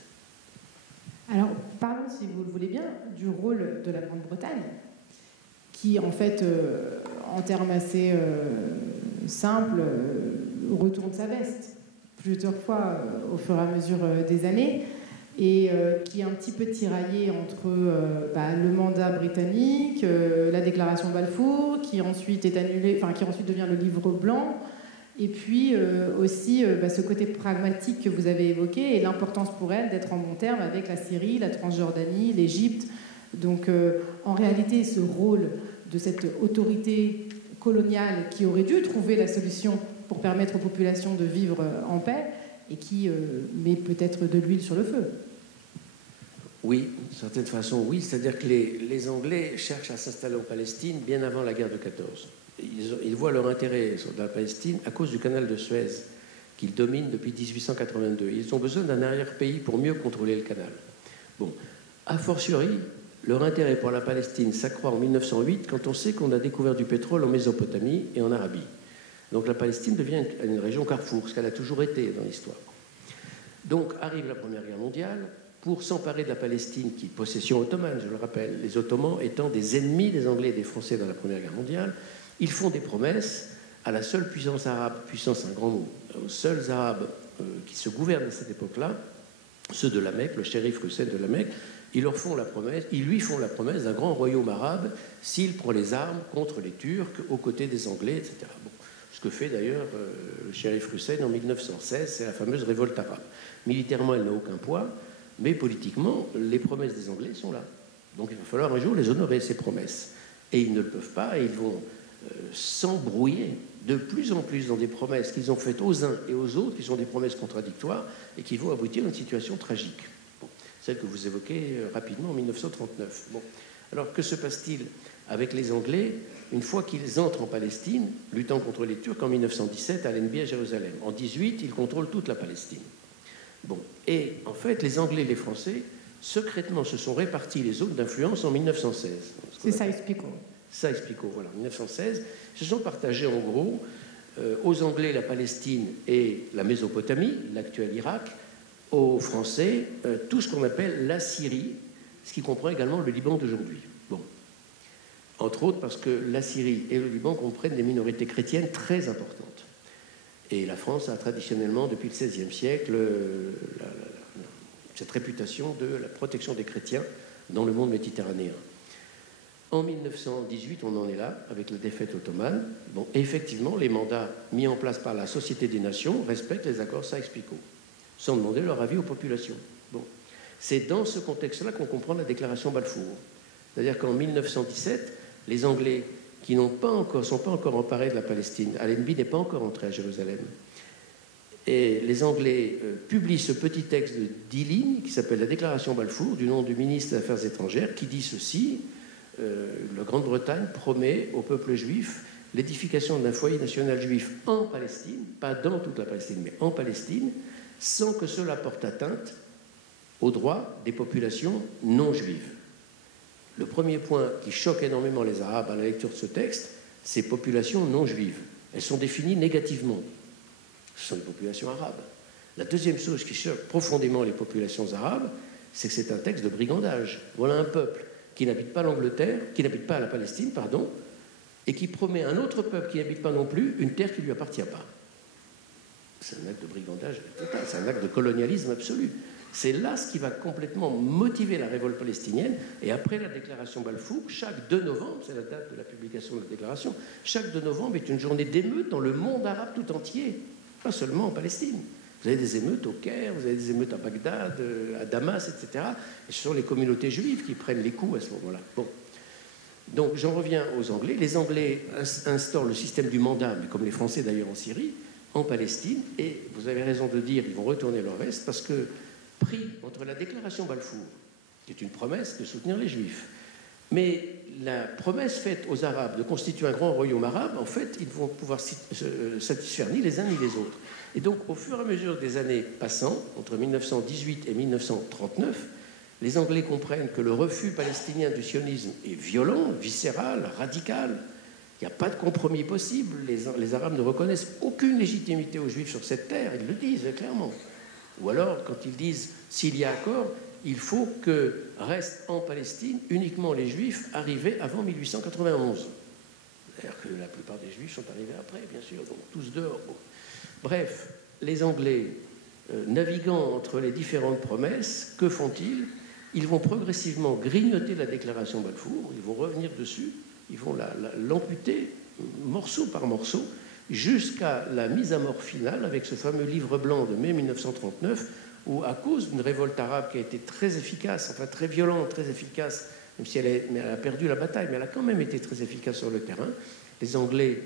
Alors, parlons, si vous le voulez bien, du rôle de la Grande-Bretagne, qui, en fait, en termes assez simples, retourne sa veste plusieurs fois au fur et à mesure des années, et qui est un petit peu tiraillé entre le mandat britannique, la déclaration Balfour, qui ensuite est annulée, qui ensuite devient le livre blanc, et puis aussi ce côté pragmatique que vous avez évoqué et l'importance pour elle d'être en bon terme avec la Syrie, la Transjordanie, l'Égypte. Donc en réalité, ce rôle de cette autorité coloniale qui aurait dû trouver la solution pour permettre aux populations de vivre en paix et qui met peut-être de l'huile sur le feu. Oui, d'une certaine façon, oui. C'est-à-dire que les Anglais cherchent à s'installer en Palestine bien avant la guerre de 14. Ils voient leur intérêt dans la Palestine à cause du canal de Suez, qu'ils dominent depuis 1882. Ils ont besoin d'un arrière-pays pour mieux contrôler le canal. Bon, a fortiori, leur intérêt pour la Palestine s'accroît en 1908 quand on sait qu'on a découvert du pétrole en Mésopotamie et en Arabie. Donc la Palestine devient une région carrefour, ce qu'elle a toujours été dans l'histoire. Donc arrive la Première Guerre mondiale pour s'emparer de la Palestine, qui est possession ottomane, je le rappelle, les Ottomans étant des ennemis des Anglais et des Français dans la Première Guerre mondiale. Ils font des promesses à la seule puissance arabe, puissance un grand mot, aux seuls arabes qui se gouvernent à cette époque-là, ceux de la Mecque, le shérif Hussein de la Mecque, ils lui font la promesse d'un grand royaume arabe s'il prend les armes contre les Turcs, aux côtés des Anglais, etc. Bon, ce que fait d'ailleurs le shérif Hussein en 1916, c'est la fameuse révolte arabe. Militairement, elle n'a aucun poids, mais politiquement, les promesses des Anglais sont là. Donc il va falloir un jour les honorer, ces promesses. Et ils ne le peuvent pas, et ils vont s'embrouiller de plus en plus dans des promesses qu'ils ont faites aux uns et aux autres, qui sont des promesses contradictoires, et qui vont aboutir à une situation tragique. Bon, celle que vous évoquez rapidement en 1939. Bon. Alors, que se passe-t-il avec les Anglais une fois qu'ils entrent en Palestine, luttant contre les Turcs en 1917 à l'Enneby à Jérusalem? En 18, ils contrôlent toute la Palestine. Bon. Et en fait, les Anglais et les Français, secrètement, se sont répartis les zones d'influence en 1916. C'est ça, expliquons. Ça explique, voilà, 1916, se sont partagés en gros aux Anglais la Palestine et la Mésopotamie, l'actuel Irak, aux Français tout ce qu'on appelle la Syrie, ce qui comprend également le Liban d'aujourd'hui. Bon. Entre autres parce que la Syrie et le Liban comprennent des minorités chrétiennes très importantes. Et la France a traditionnellement, depuis le XVIe siècle, cette réputation de la protection des chrétiens dans le monde méditerranéen. En 1918, on en est là, avec la défaite ottomane. Bon, et effectivement, les mandats mis en place par la Société des Nations respectent les accords Sykes-Picot, sans demander leur avis aux populations. Bon. C'est dans ce contexte-là qu'on comprend la déclaration Balfour. C'est-à-dire qu'en 1917, les Anglais qui sont pas encore emparés de la Palestine, Allenby n'est pas encore entré à Jérusalem, et les Anglais publient ce petit texte de 10 lignes qui s'appelle la déclaration Balfour, du nom du ministre des Affaires étrangères, qui dit ceci: la Grande-Bretagne promet au peuple juif l'édification d'un foyer national juif en Palestine, pas dans toute la Palestine, mais en Palestine, sans que cela porte atteinte aux droits des populations non juives. Le premier point qui choque énormément les Arabes à la lecture de ce texte, c'est populations non juives. Elles sont définies négativement. Ce sont les populations arabes. La deuxième chose qui choque profondément les populations arabes, c'est que c'est un texte de brigandage. Voilà un peuple qui n'habite pas l'Angleterre, qui n'habite pas la Palestine, pardon, et qui promet à un autre peuple qui n'habite pas non plus une terre qui ne lui appartient pas. C'est un acte de brigandage total, c'est un acte de colonialisme absolu. C'est là ce qui va complètement motiver la révolte palestinienne. Et après la déclaration Balfour, chaque 2 novembre, c'est la date de la publication de la déclaration, chaque 2 novembre est une journée d'émeute dans le monde arabe tout entier, pas seulement en Palestine. Vous avez des émeutes au Caire, vous avez des émeutes à Bagdad, à Damas, etc. Et ce sont les communautés juives qui prennent les coups à ce moment-là. Bon. Donc j'en reviens aux Anglais. Les Anglais instaurent le système du mandat, mais comme les Français d'ailleurs en Syrie, en Palestine. Et vous avez raison de dire qu'ils vont retourner leur veste parce que, pris entre la déclaration Balfour, qui est une promesse de soutenir les Juifs, mais la promesse faite aux Arabes de constituer un grand royaume arabe, en fait, ils vont pouvoir se satisfaire ni les uns ni les autres. Et donc, au fur et à mesure des années passant, entre 1918 et 1939, les Anglais comprennent que le refus palestinien du sionisme est violent, viscéral, radical. Il n'y a pas de compromis possible. Les Arabes ne reconnaissent aucune légitimité aux Juifs sur cette terre. Ils le disent clairement. Ou alors, quand ils disent s'il y a accord, il faut que restent en Palestine uniquement les Juifs arrivés avant 1891. C'est-à-dire que la plupart des Juifs sont arrivés après, bien sûr, donc tous dehors. Bon. Bref, les Anglais, naviguant entre les différentes promesses, que font-ils? Ils vont progressivement grignoter la déclaration Balfour, ils vont revenir dessus, ils vont l'amputer morceau par morceau, jusqu'à la mise à mort finale avec ce fameux livre blanc de mai 1939, où, à cause d'une révolte arabe qui a été très efficace, enfin très violente, très efficace, même si elle a perdu la bataille, mais elle a quand même été très efficace sur le terrain, les Anglais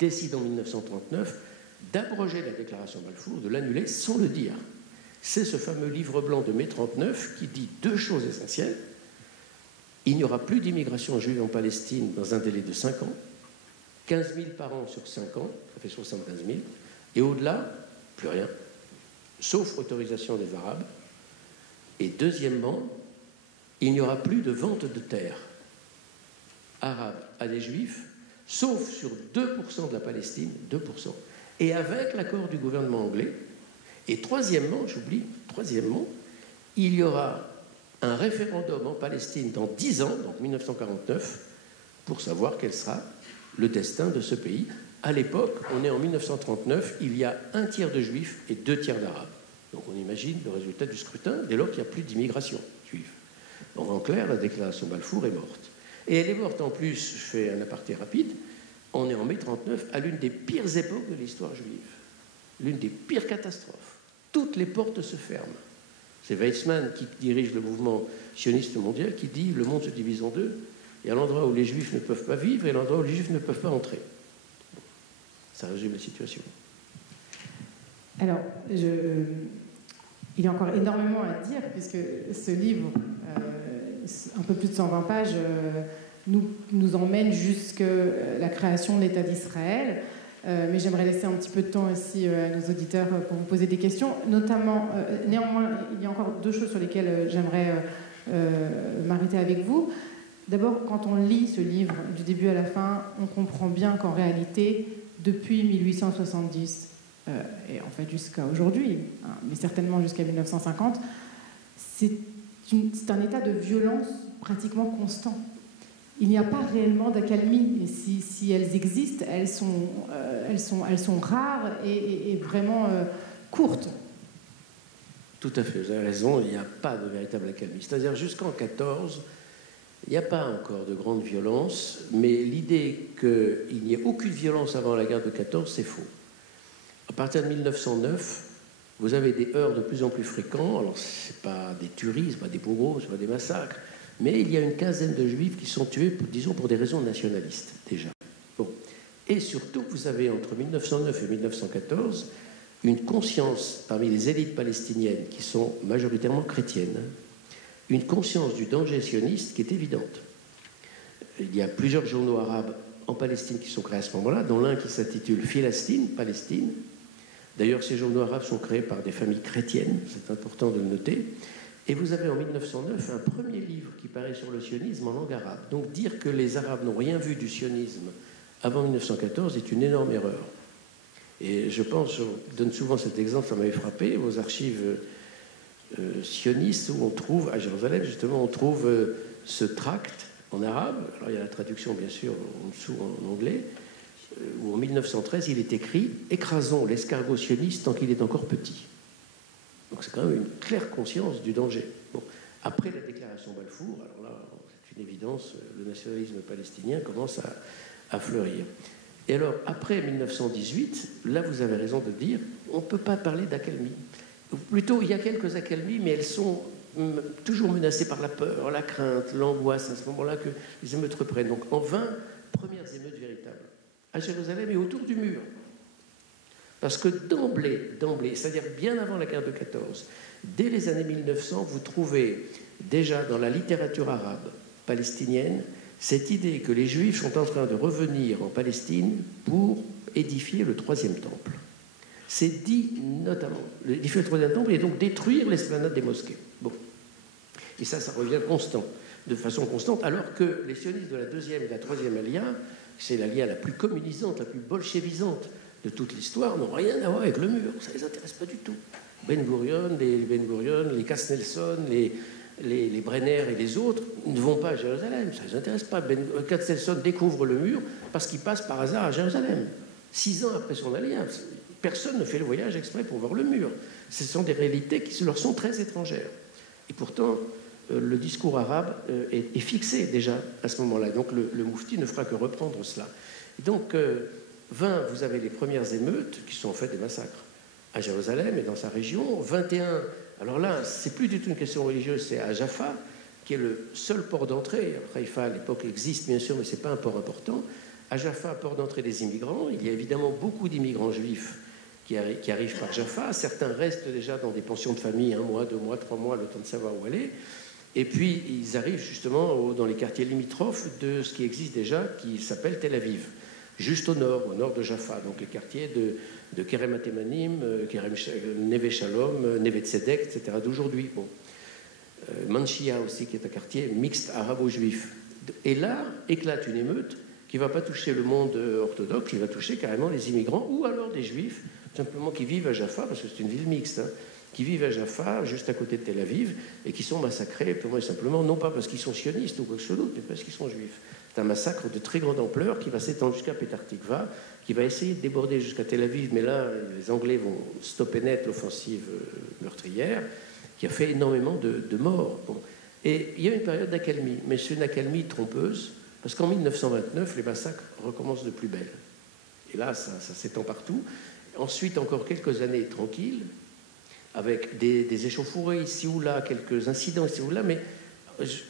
décident en 1939 d'abroger la déclaration Balfour, de l'annuler sans le dire. C'est ce fameux livre blanc de mai 1939 qui dit 2 choses essentielles. Il n'y aura plus d'immigration juive en Palestine dans un délai de 5 ans, 15 000 par an sur 5 ans, ça fait 75 000, et au-delà, plus rien, sauf autorisation des Arabes. Et deuxièmement, il n'y aura plus de vente de terre arabe à des Juifs, sauf sur 2% de la Palestine, 2%, et avec l'accord du gouvernement anglais. Et troisièmement, il y aura un référendum en Palestine dans 10 ans, donc 1949, pour savoir quel sera le destin de ce pays. À l'époque, on est en 1939, il y a 1 tiers de Juifs et 2 tiers d'Arabes. Donc on imagine le résultat du scrutin dès lors qu'il n'y a plus d'immigration juive. Donc en clair, la déclaration Balfour est morte. Et elle est morte en plus, je fais un aparté rapide, on est en mai 1939 à l'une des pires époques de l'histoire juive. L'une des pires catastrophes. Toutes les portes se ferment. C'est Weizmann qui dirige le mouvement sioniste mondial qui dit « Le monde se divise en 2. Il y a l'endroit où les Juifs ne peuvent pas vivre et l'endroit où les Juifs ne peuvent pas entrer. » Ça résume la situation. Alors, il y a encore énormément à dire, puisque ce livre, un peu plus de 120 pages, nous emmène jusqu'à la création de l'État d'Israël. Mais j'aimerais laisser un petit peu de temps aussi à nos auditeurs pour vous poser des questions. Notamment, néanmoins, il y a encore 2 choses sur lesquelles j'aimerais m'arrêter avec vous. D'abord, quand on lit ce livre du début à la fin, on comprend bien qu'en réalité, depuis 1870, et en fait jusqu'à aujourd'hui, hein, mais certainement jusqu'à 1950, c'est c'est un état de violence pratiquement constant. Il n'y a pas réellement d'accalmie. Et si elles existent, elles sont rares et vraiment courtes. Tout à fait, vous avez raison, il n'y a pas de véritable accalmie. C'est-à-dire jusqu'en 14, il n'y a pas encore de grande violence, mais l'idée qu'il n'y ait aucune violence avant la guerre de 14, c'est faux. À partir de 1909, vous avez des heurts de plus en plus fréquents. Alors, ce n'est pas des tueries, ce n'est pas des pogroms, ce n'est pas des massacres, mais il y a une quinzaine de juifs qui sont tués, disons, pour des raisons nationalistes, déjà. Bon. Et surtout, vous avez, entre 1909 et 1914, une conscience parmi les élites palestiniennes, qui sont majoritairement chrétiennes, une conscience du danger sioniste qui est évidente. Il y a plusieurs journaux arabes en Palestine qui sont créés à ce moment-là, dont l'un qui s'intitule Philistine, Palestine. D'ailleurs, ces journaux arabes sont créés par des familles chrétiennes, c'est important de le noter. Et vous avez en 1909 un premier livre qui paraît sur le sionisme en langue arabe. Donc dire que les Arabes n'ont rien vu du sionisme avant 1914 est une énorme erreur. Et je pense, je donne souvent cet exemple, ça m'avait frappé, aux archives sionistes où on trouve, à Jérusalem justement, on trouve ce tract en arabe, alors il y a la traduction bien sûr en dessous en anglais, où en 1913 il est écrit « Écrasons l'escargot sioniste tant qu'il est encore petit ». Donc c'est quand même une claire conscience du danger. Bon. Après la déclaration Balfour, alors là c'est une évidence, le nationalisme palestinien commence à fleurir. Et alors, après 1918, là, vous avez raison de dire, on ne peut pas parler d'accalmie. Plutôt, il y a quelques accalmies, mais elles sont toujours menacées par la peur, la crainte, l'angoisse, à ce moment-là que les émeutes reprennent. Donc, en 20 premières émeutes véritables, à Jérusalem et autour du mur. Parce que d'emblée, c'est-à-dire bien avant la guerre de 14, dès les années 1900, vous trouvez déjà dans la littérature arabe palestinienne cette idée que les Juifs sont en train de revenir en Palestine pour édifier le troisième temple. C'est dit notamment, édifier le troisième temple et donc détruire l'esplanade des mosquées. Bon. Et ça revient constant, de façon constante, alors que les sionistes de la deuxième et la troisième alia, c'est l'alia la plus communisante, la plus bolchevisante de toute l'histoire, n'ont rien à voir avec le mur. Ça ne les intéresse pas du tout. Ben Gurion, les Katznelson, les Brenner et les autres ne vont pas à Jérusalem, ça ne les intéresse pas. Katznelson découvre le mur parce qu'il passe par hasard à Jérusalem. 6 ans après son alliance, personne ne fait le voyage exprès pour voir le mur. Ce sont des réalités qui leur sont très étrangères. Et pourtant, le discours arabe est fixé déjà à ce moment-là. Donc le Moufti ne fera que reprendre cela. Et donc, 20, vous avez les premières émeutes, qui sont en fait des massacres, à Jérusalem et dans sa région. 21, alors là, c'est plus du tout une question religieuse, c'est à Jaffa, qui est le seul port d'entrée. Haïfa, à l'époque, existe, bien sûr, mais ce n'est pas un port important. À Jaffa, port d'entrée des immigrants. Il y a évidemment beaucoup d'immigrants juifs qui arrivent par Jaffa. Certains restent déjà dans des pensions de famille, 1 mois, 2 mois, 3 mois, le temps de savoir où aller. Et puis, ils arrivent justement dans les quartiers limitrophes de ce qui existe déjà, qui s'appelle Tel Aviv, juste au nord de Jaffa, donc les quartiers de Kerem Atemanim, Neve Shalom, Neve Tzedek, etc., d'aujourd'hui. Bon. Manshia aussi, qui est un quartier mixte arabo-juif. Et là, éclate une émeute qui ne va pas toucher le monde orthodoxe, qui va toucher carrément les immigrants, ou alors des juifs, simplement qui vivent à Jaffa, parce que c'est une ville mixte, hein, qui vivent à Jaffa, juste à côté de Tel Aviv, et qui sont massacrés, purement et simplement, non pas parce qu'ils sont sionistes ou quoi que ce soit d'autre, mais parce qu'ils sont juifs. C'est un massacre de très grande ampleur qui va s'étendre jusqu'à Petah Tikva, qui va essayer de déborder jusqu'à Tel Aviv, mais là, les Anglais vont stopper net l'offensive meurtrière, qui a fait énormément de morts. Bon. Et il y a une période d'accalmie, mais c'est une accalmie trompeuse, parce qu'en 1929, les massacres recommencent de plus belle. Et là, ça s'étend partout. Ensuite, encore quelques années tranquilles, avec des échauffourées ici ou là, quelques incidents ici ou là, mais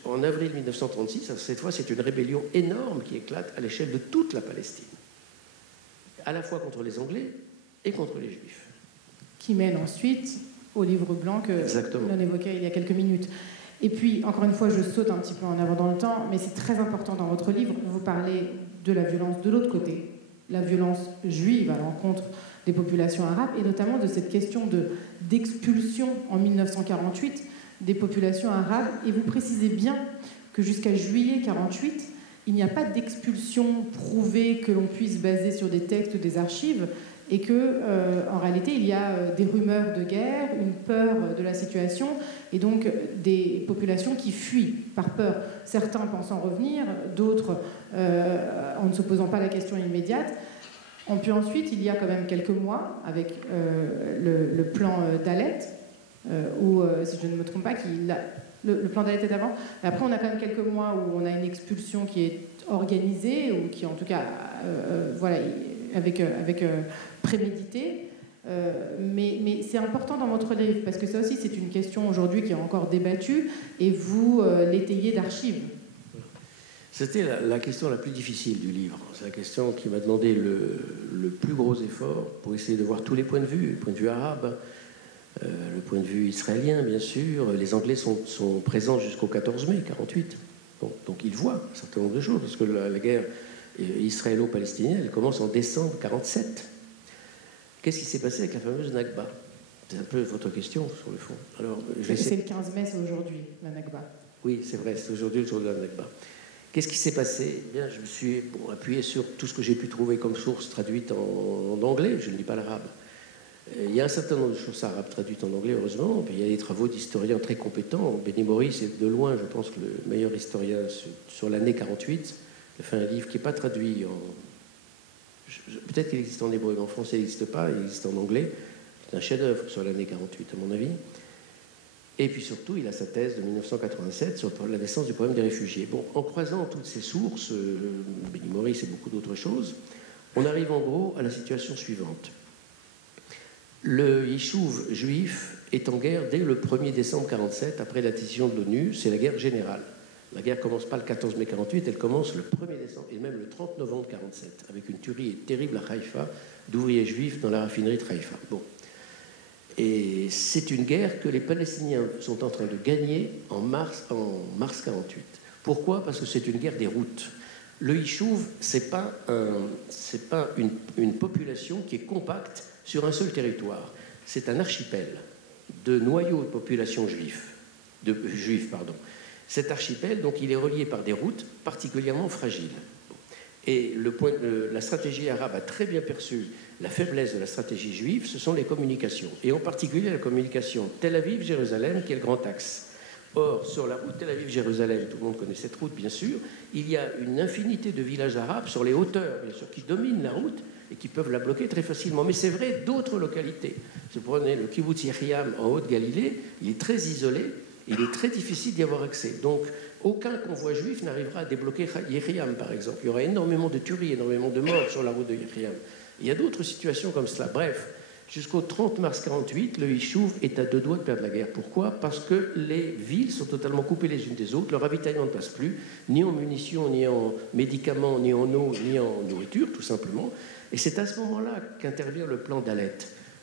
en avril 1936, cette fois, c'est une rébellion énorme qui éclate à l'échelle de toute la Palestine, à la fois contre les Anglais et contre les Juifs. Qui mène ensuite au livre blanc que l'on évoquait il y a quelques minutes. Et puis, encore une fois, je saute un petit peu en avant dans le temps, mais c'est très important dans votre livre, vous parlez de la violence de l'autre côté, la violence juive à l'encontre des populations arabes, et notamment de cette question d'expulsion en 1948 des populations arabes. Et vous précisez bien que jusqu'à juillet 1948, il n'y a pas d'expulsion prouvée que l'on puisse baser sur des textes, des archives. et que, en réalité, il y a des rumeurs de guerre, une peur de la situation, et donc des populations qui fuient par peur. Certains pensant revenir, d'autres en ne se posant pas la question immédiate. Et puis ensuite, il y a quand même quelques mois, avec le plan Dalet, où, si je ne me trompe pas, le plan Dalet est avant. Après, on a quand même quelques mois où on a une expulsion qui est organisée, ou qui, en tout cas, voilà, avec prémédité. Mais c'est important dans votre livre, parce que ça aussi, c'est une question aujourd'hui qui est encore débattue, et vous l'étayez d'archives. C'était la question la plus difficile du livre. C'est la question qui m'a demandé le plus gros effort pour essayer de voir tous les points de vue, le point de vue arabe, le point de vue israélien, bien sûr. Les Anglais sont présents jusqu'au 14 mai 1948. Bon, donc ils voient un certain nombre de choses, parce que la guerre israélo-palestinienne, elle commence en décembre 1947. Qu'est-ce qui s'est passé avec la fameuse Nakba? C'est un peu votre question, sur le fond. Alors, c'est le 15 mai, c'est aujourd'hui, la Nakba. Oui, c'est vrai, c'est aujourd'hui le jour de la Nakba. Qu'est-ce qui s'est passé? Eh bien, je me suis appuyé sur tout ce que j'ai pu trouver comme source traduite en anglais. Je ne lis pas l'arabe. Il y a un certain nombre de sources arabes traduites en anglais, heureusement. Puis il y a des travaux d'historiens très compétents. Benny Morris est de loin, je pense, le meilleur historien sur l'année 48. Il a fait un livre qui n'est pas traduit en... Peut-être qu'il existe en hébreu, mais en français il n'existe pas. Il existe en anglais. C'est un chef-d'œuvre sur l'année 48, à mon avis. Et puis surtout, il a sa thèse de 1987 sur la naissance du problème des réfugiés. Bon, en croisant toutes ces sources, Benny Morris et beaucoup d'autres choses, on arrive en gros à la situation suivante. Le Yishuv juif est en guerre dès le 1er décembre 1947, après la décision de l'ONU, c'est la guerre générale. La guerre ne commence pas le 14 mai 1948, elle commence le 1er décembre, et même le 30 novembre 1947, avec une tuerie terrible à Haïfa, d'ouvriers juifs dans la raffinerie de Haïfa. Bon. Et c'est une guerre que les Palestiniens sont en train de gagner en mars 1948. Pourquoi? Parce que c'est une guerre des routes. Le Yishuv, ce n'est pas une population qui est compacte sur un seul territoire. C'est un archipel de noyaux de population juive. Cet archipel, donc, il est relié par des routes particulièrement fragiles. Et la stratégie arabe a très bien perçu la faiblesse de la stratégie juive, ce sont les communications. Et en particulier la communication Tel Aviv-Jérusalem, qui est le grand axe. Or, sur la route Tel Aviv-Jérusalem, tout le monde connaît cette route, bien sûr, il y a une infinité de villages arabes sur les hauteurs, bien sûr, qui dominent la route et qui peuvent la bloquer très facilement. Mais c'est vrai d'autres localités. Si vous prenez le kibbutz Yechiam en Haute-Galilée, il est très isolé, il est très difficile d'y avoir accès. Donc, aucun convoi juif n'arrivera à débloquer Yechiam, par exemple. Il y aura énormément de tueries, énormément de morts sur la route de Yechiam. Il y a d'autres situations comme cela. Bref, jusqu'au 30 mars 1948, le Yishuv est à 2 doigts de perdre la guerre. Pourquoi? Parce que les villes sont totalement coupées les unes des autres. Le ravitaillement ne passe plus, ni en munitions, ni en médicaments, ni en eau, ni en nourriture, tout simplement. Et c'est à ce moment-là qu'intervient le plan Dalet.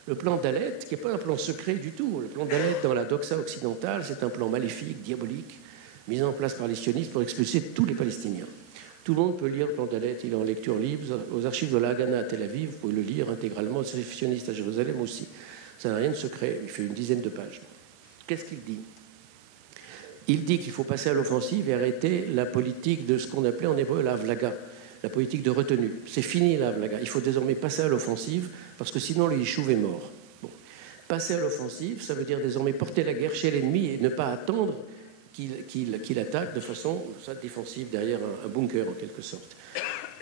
Le plan Dalet, qui n'est pas un plan secret du tout. Le plan Dalet, dans la doxa occidentale, c'est un plan maléfique, diabolique, mis en place par les sionistes pour expulser tous les Palestiniens. Tout le monde peut lire le plan Dalet, il est en lecture libre, aux archives de la Haganah à Tel Aviv, vous pouvez le lire intégralement, c'est sioniste à Jérusalem aussi. Ça n'a rien de secret, il fait une dizaine de pages. Qu'est-ce qu'il dit? Il dit qu'il faut passer à l'offensive et arrêter la politique de ce qu'on appelait en hébreu la havlaga, la politique de retenue. C'est fini la havlaga, il faut désormais passer à l'offensive, parce que sinon le Yishuv est mort. Bon. Passer à l'offensive, ça veut dire désormais porter la guerre chez l'ennemi et ne pas attendre qu'il attaque de façon défensive derrière un bunker en quelque sorte.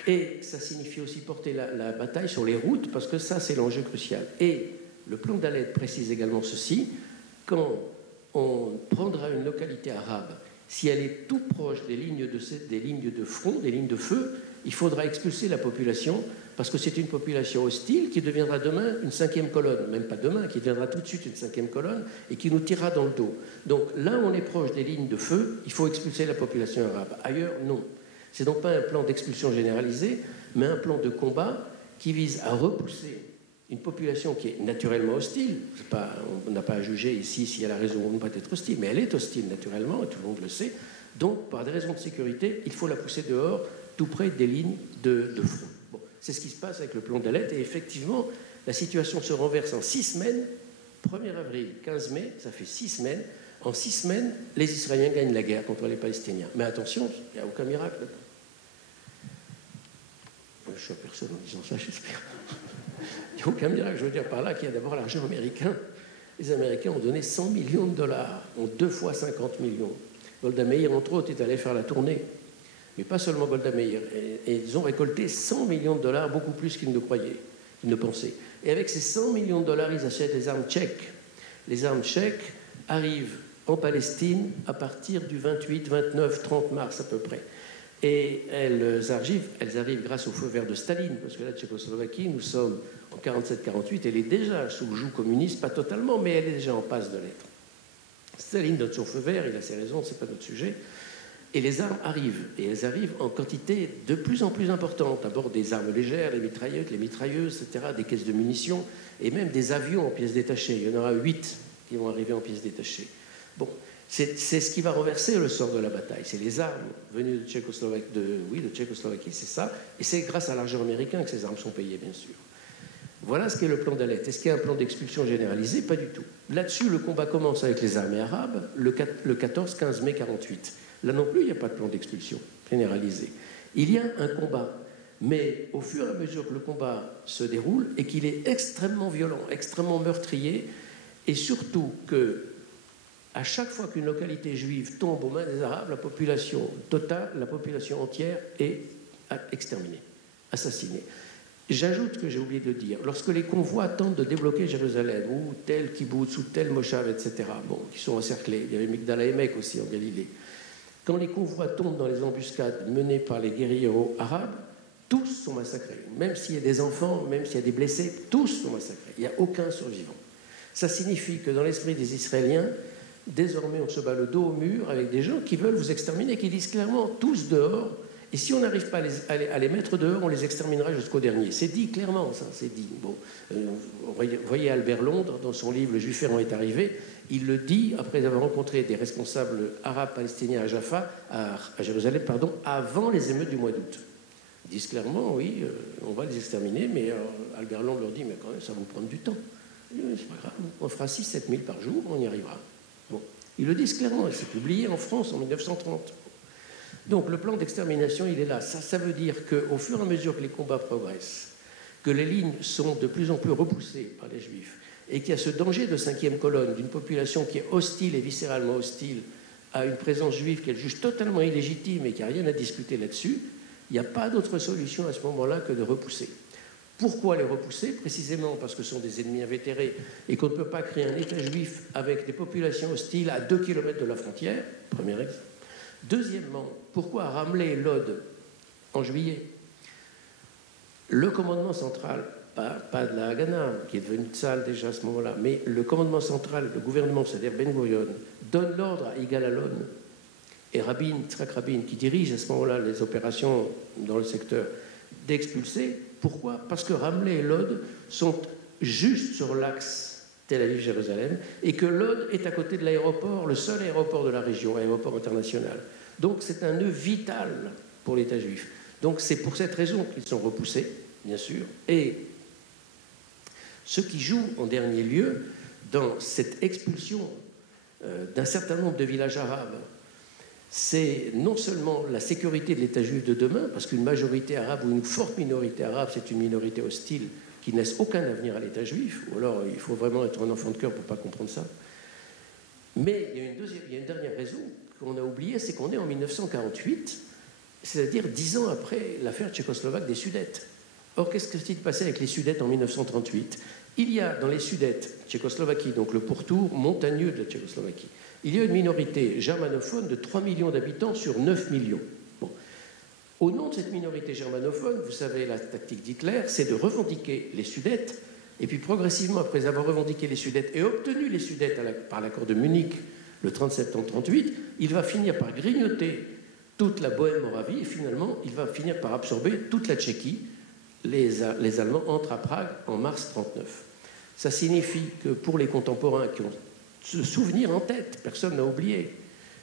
Et ça signifie aussi porter la bataille sur les routes, parce que ça c'est l'enjeu crucial. Et le plan Dalet précise également ceci: quand on prendra une localité arabe, si elle est tout proche des lignes de front, des lignes de feu, il faudra expulser la population, parce que c'est une population hostile qui deviendra demain une 5e colonne, même pas demain, qui deviendra tout de suite une 5e colonne et qui nous tirera dans le dos. Donc là où on est proche des lignes de feu, il faut expulser la population arabe. Ailleurs, non. C'est donc pas un plan d'expulsion généralisée, mais un plan de combat qui vise à repousser une population qui est naturellement hostile. On n'a pas à juger ici si elle a raison ou non pas d'être hostile, mais elle est hostile naturellement, et tout le monde le sait. Donc, par des raisons de sécurité, il faut la pousser dehors, tout près des lignes de front. Bon, c'est ce qui se passe avec le plan Dalet, et effectivement, la situation se renverse en 6 semaines. 1er avril, 15 mai, ça fait 6 semaines. En 6 semaines, les Israéliens gagnent la guerre contre les Palestiniens. Mais attention, il n'y a aucun miracle. Je ne suis à personne en disant ça, j'espère. Il n'y a aucun miracle. Je veux dire par là qu'il y a d'abord l'argent américain. Les Américains ont donné 100 millions de dollars, ont 2 fois 50 millions. Golda Meir, entre autres, est allé faire la tournée. Mais pas seulement Golda Meir. Et ils ont récolté 100 millions de dollars, beaucoup plus qu'ils ne croyaient, qu'ils ne pensaient. Et avec ces 100 millions de dollars, ils achètent des armes tchèques. Les armes tchèques arrivent en Palestine à partir du 28, 29, 30 mars à peu près. Et elles arrivent grâce au feu vert de Staline, parce que la Tchécoslovaquie, nous sommes en 47-48, elle est déjà sous le joug communiste, pas totalement, mais elle est déjà en passe de l'être. Staline donne son feu vert, il a ses raisons, c'est pas notre sujet. Et les armes arrivent, et elles arrivent en quantité de plus en plus importante. D'abord des armes légères, les mitrailleuses, etc., des caisses de munitions, et même des avions en pièces détachées. Il y en aura 8 qui vont arriver en pièces détachées. Bon, c'est ce qui va renverser le sort de la bataille. C'est les armes venues de Tchécoslovaquie, c'est ça. Et c'est grâce à l'argent américain que ces armes sont payées, bien sûr. Voilà ce qu'est le plan d'Alet. Est-ce qu'il y a un plan d'expulsion généralisé? Pas du tout. Là-dessus, le combat commence avec les armées arabes le 14-15 mai 48. Là non plus, il n'y a pas de plan d'expulsion généralisé. Il y a un combat, mais au fur et à mesure que le combat se déroule et qu'il est extrêmement violent, extrêmement meurtrier, et surtout que à chaque fois qu'une localité juive tombe aux mains des Arabes, la population totale, la population entière est exterminée, assassinée. J'ajoute que j'ai oublié de le dire, lorsque les convois tentent de débloquer Jérusalem, ou tel kibbutz, ou tel moshav, etc., bon, qui sont encerclés, il y avait Migdal HaEmek aussi en Galilée, quand les convois tombent dans les embuscades menées par les guérilleros arabes, tous sont massacrés. Même s'il y a des enfants, même s'il y a des blessés, tous sont massacrés. Il n'y a aucun survivant. Ça signifie que dans l'esprit des Israéliens, désormais on se bat le dos au mur avec des gens qui veulent vous exterminer, qui disent clairement tous dehors, et si on n'arrive pas à les mettre dehors, on les exterminera jusqu'au dernier. C'est dit clairement, ça, c'est dit. Bon, vous voyez Albert Londres, dans son livre « Le Juif errant est arrivé », il le dit après avoir rencontré des responsables arabes palestiniens à Jaffa, à Jérusalem, pardon, avant les émeutes du mois d'août. Ils disent clairement, oui, on va les exterminer, mais Albert Londres leur dit, mais quand même, ça va vous prendre du temps. C'est pas grave, on fera 6-7 000 par jour, on y arrivera. Bon. Ils le disent clairement, c'est publié en France en 1930. Donc le plan d'extermination, il est là. Ça veut dire qu'au fur et à mesure que les combats progressent, que les lignes sont de plus en plus repoussées par les Juifs, et qu'il y a ce danger de cinquième colonne d'une population qui est hostile et viscéralement hostile à une présence juive qu'elle juge totalement illégitime et qui n'a rien à discuter là-dessus, il n'y a pas d'autre solution à ce moment-là que de repousser. Pourquoi les repousser? Précisément parce que ce sont des ennemis invétérés et qu'on ne peut pas créer un État juif avec des populations hostiles à 2 km de la frontière, premier exemple. Deuxièmement, pourquoi Ramleh et Lod en juillet? Le commandement central, pas de la Haganah, qui est devenu Tzal déjà à ce moment-là, mais le commandement central, le gouvernement, c'est-à-dire Ben Gurion, donne l'ordre à Yigal Allon et Yitzhak Rabin, qui dirige à ce moment-là les opérations dans le secteur, d'expulser. Pourquoi? Parce que Ramleh et Lod sont juste sur l'axe Tel Aviv-Jérusalem et que Lod est à côté de l'aéroport, le seul aéroport de la région, aéroport international. Donc c'est un nœud vital pour l'État juif. Donc c'est pour cette raison qu'ils sont repoussés, bien sûr. Et ce qui joue en dernier lieu dans cette expulsion d'un certain nombre de villages arabes, c'est non seulement la sécurité de l'État juif de demain, parce qu'une majorité arabe ou une forte minorité arabe, c'est une minorité hostile qui ne laisse aucun avenir à l'État juif, ou alors il faut vraiment être un enfant de cœur pour ne pas comprendre ça. Mais il y a une dernière raison qu'on a oubliée, c'est qu'on est en 1948, c'est-à-dire 10 ans après l'affaire tchécoslovaque des Sudètes. Or, qu'est-ce qui s'est passé avec les Sudètes en 1938? Il y a dans les Sudètes, Tchécoslovaquie, donc le pourtour montagneux de la Tchécoslovaquie, il y a une minorité germanophone de 3 millions d'habitants sur 9 millions. Bon. Au nom de cette minorité germanophone, vous savez, la tactique d'Hitler, c'est de revendiquer les Sudètes, et puis progressivement, après avoir revendiqué les Sudètes et obtenu les Sudètes par l'accord de Munich le 30 septembre 1938, il va finir par grignoter toute la Bohème-Moravie, et finalement, il va finir par absorber toute la Tchéquie. Les Allemands entrent à Prague en mars 1939. Ça signifie que pour les contemporains qui ont ce souvenir en tête, personne n'a oublié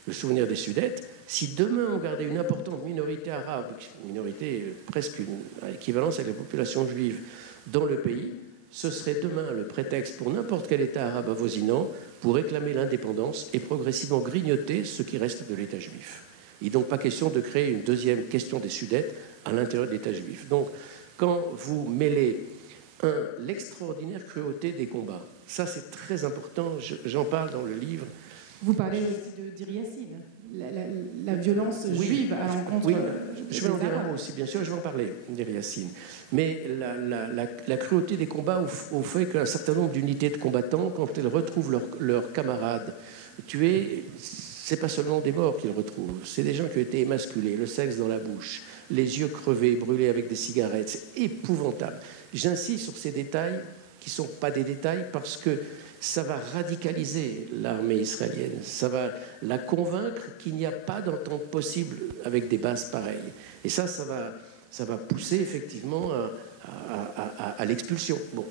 le souvenir des Sudètes, si demain on gardait une importante minorité arabe, une minorité presque à équivalence avec la population juive dans le pays, ce serait demain le prétexte pour n'importe quel État arabe avoisinant pour réclamer l'indépendance et progressivement grignoter ce qui reste de l'État juif. Il n'est donc pas question de créer une deuxième question des Sudètes à l'intérieur de l'État juif. Donc, quand vous mêlez l'extraordinaire cruauté des combats. Ça, c'est très important, j'en parle dans le livre. Vous parlez aussi de Dir Yassin, la violence juive à l'encontre des je vais en dire un mot aussi, bien sûr, je vais en parler, Dir Yassin. Mais la cruauté des combats au fait qu'un certain nombre d'unités de combattants, quand elles retrouvent leurs camarades tués, c'est pas seulement des morts qu'ils retrouvent, c'est des gens qui ont été émasculés, le sexe dans la bouche, les yeux crevés, brûlés avec des cigarettes. C'est épouvantable. J'insiste sur ces détails qui ne sont pas des détails parce que ça va radicaliser l'armée israélienne. Ça va la convaincre qu'il n'y a pas d'entente possible avec des bases pareilles. Et ça va pousser effectivement à l'expulsion. Bon.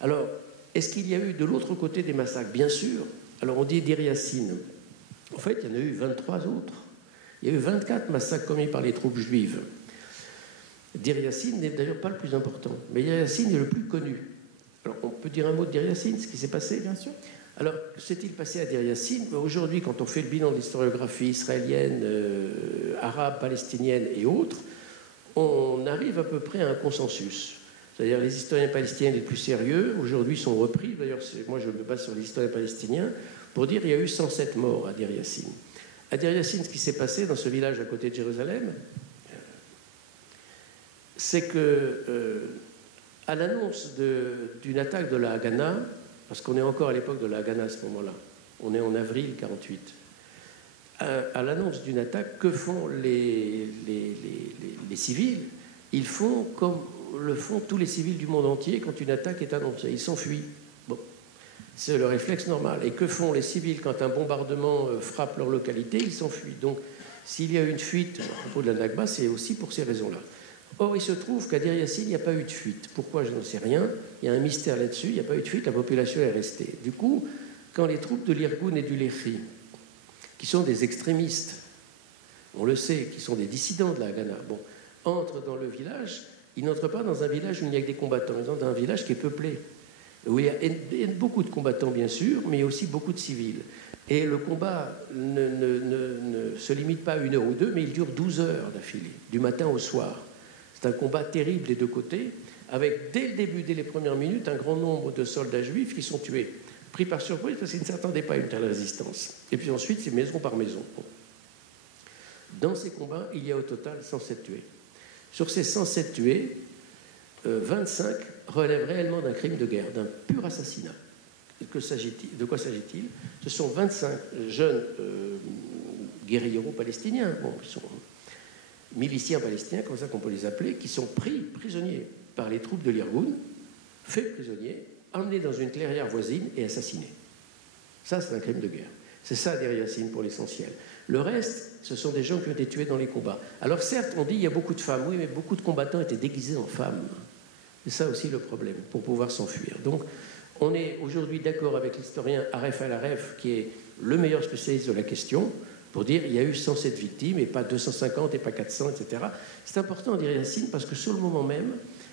Alors, est-ce qu'il y a eu de l'autre côté des massacres? Bien sûr. Alors, on dit Dir Yassin. En fait, il y en a eu 23 autres. Il y a eu 24 massacres commis par les troupes juives. Dir Yassin n'est d'ailleurs pas le plus important, mais Dir Yassin est le plus connu. Alors, on peut dire un mot de Dir Yassin, ce qui s'est passé? Bien sûr. Alors, que s'est-il passé à Dir Yassin? Aujourd'hui, quand on fait le bilan de l'historiographie israélienne, arabe, palestinienne et autres, on arrive à peu près à un consensus. C'est-à-dire les historiens palestiniens les plus sérieux, aujourd'hui, sont repris. D'ailleurs, moi, je me base sur les historiens palestiniens pour dire qu'il y a eu 107 morts à Dir Yassin. À Dir Yassin, ce qui s'est passé dans ce village à côté de Jérusalem, c'est que, à l'annonce d'une attaque de la Haganah, parce qu'on est encore à l'époque de la Haganah à ce moment-là, on est en avril 1948, à l'annonce d'une attaque, que font les civils? Ils font comme le font tous les civils du monde entier quand une attaque est annoncée. Ils s'enfuient. Bon. C'est le réflexe normal. Et que font les civils quand un bombardement frappe leur localité? Ils s'enfuient. Donc, s'il y a une fuite à propos de la Nakba, c'est aussi pour ces raisons-là. Or, il se trouve qu'à Dir Yassin, il n'y a pas eu de fuite. Pourquoi? Je n'en sais rien. Il y a un mystère là-dessus. Il n'y a pas eu de fuite. La population est restée. Du coup, quand les troupes de l'Irgun et du Lehi, qui sont des extrémistes, on le sait, qui sont des dissidents de la Haganah, bon, entrent dans le village, ils n'entrent pas dans un village où il n'y a que des combattants. Ils entrent dans un village qui est peuplé, où il y a beaucoup de combattants, bien sûr, mais il y a aussi beaucoup de civils. Et le combat ne se limite pas à 1 heure ou 2, mais il dure 12 heures d'affilée, du matin au soir. C'est un combat terrible des deux côtés, avec dès le début, dès les premières minutes, un grand nombre de soldats juifs qui sont tués, pris par surprise parce qu'ils ne s'attendaient pas à une telle résistance. Et puis ensuite, c'est maison par maison. Dans ces combats, il y a au total 107 tués. Sur ces 107 tués, 25 relèvent réellement d'un crime de guerre, d'un pur assassinat. De quoi s'agit-il? Ce sont 25 jeunes guérilleros palestiniens, bon, ils sont miliciens palestiniens, comme ça qu'on peut les appeler, qui sont pris prisonniers par les troupes de l'Irgun, faits prisonniers, emmenés dans une clairière voisine et assassinés. Ça, c'est un crime de guerre. C'est ça, Dir Yassin, pour l'essentiel. Le reste, ce sont des gens qui ont été tués dans les combats. Alors certes, on dit qu'il y a beaucoup de femmes. Oui, mais beaucoup de combattants étaient déguisés en femmes. C'est ça aussi le problème, pour pouvoir s'enfuir. Donc, on est aujourd'hui d'accord avec l'historien Aref Al-Aref, qui est le meilleur spécialiste de la question, pour dire qu'il y a eu 107 victimes, et pas 250, et pas 400, etc. C'est important à Dir Yassin, parce que sur le moment même,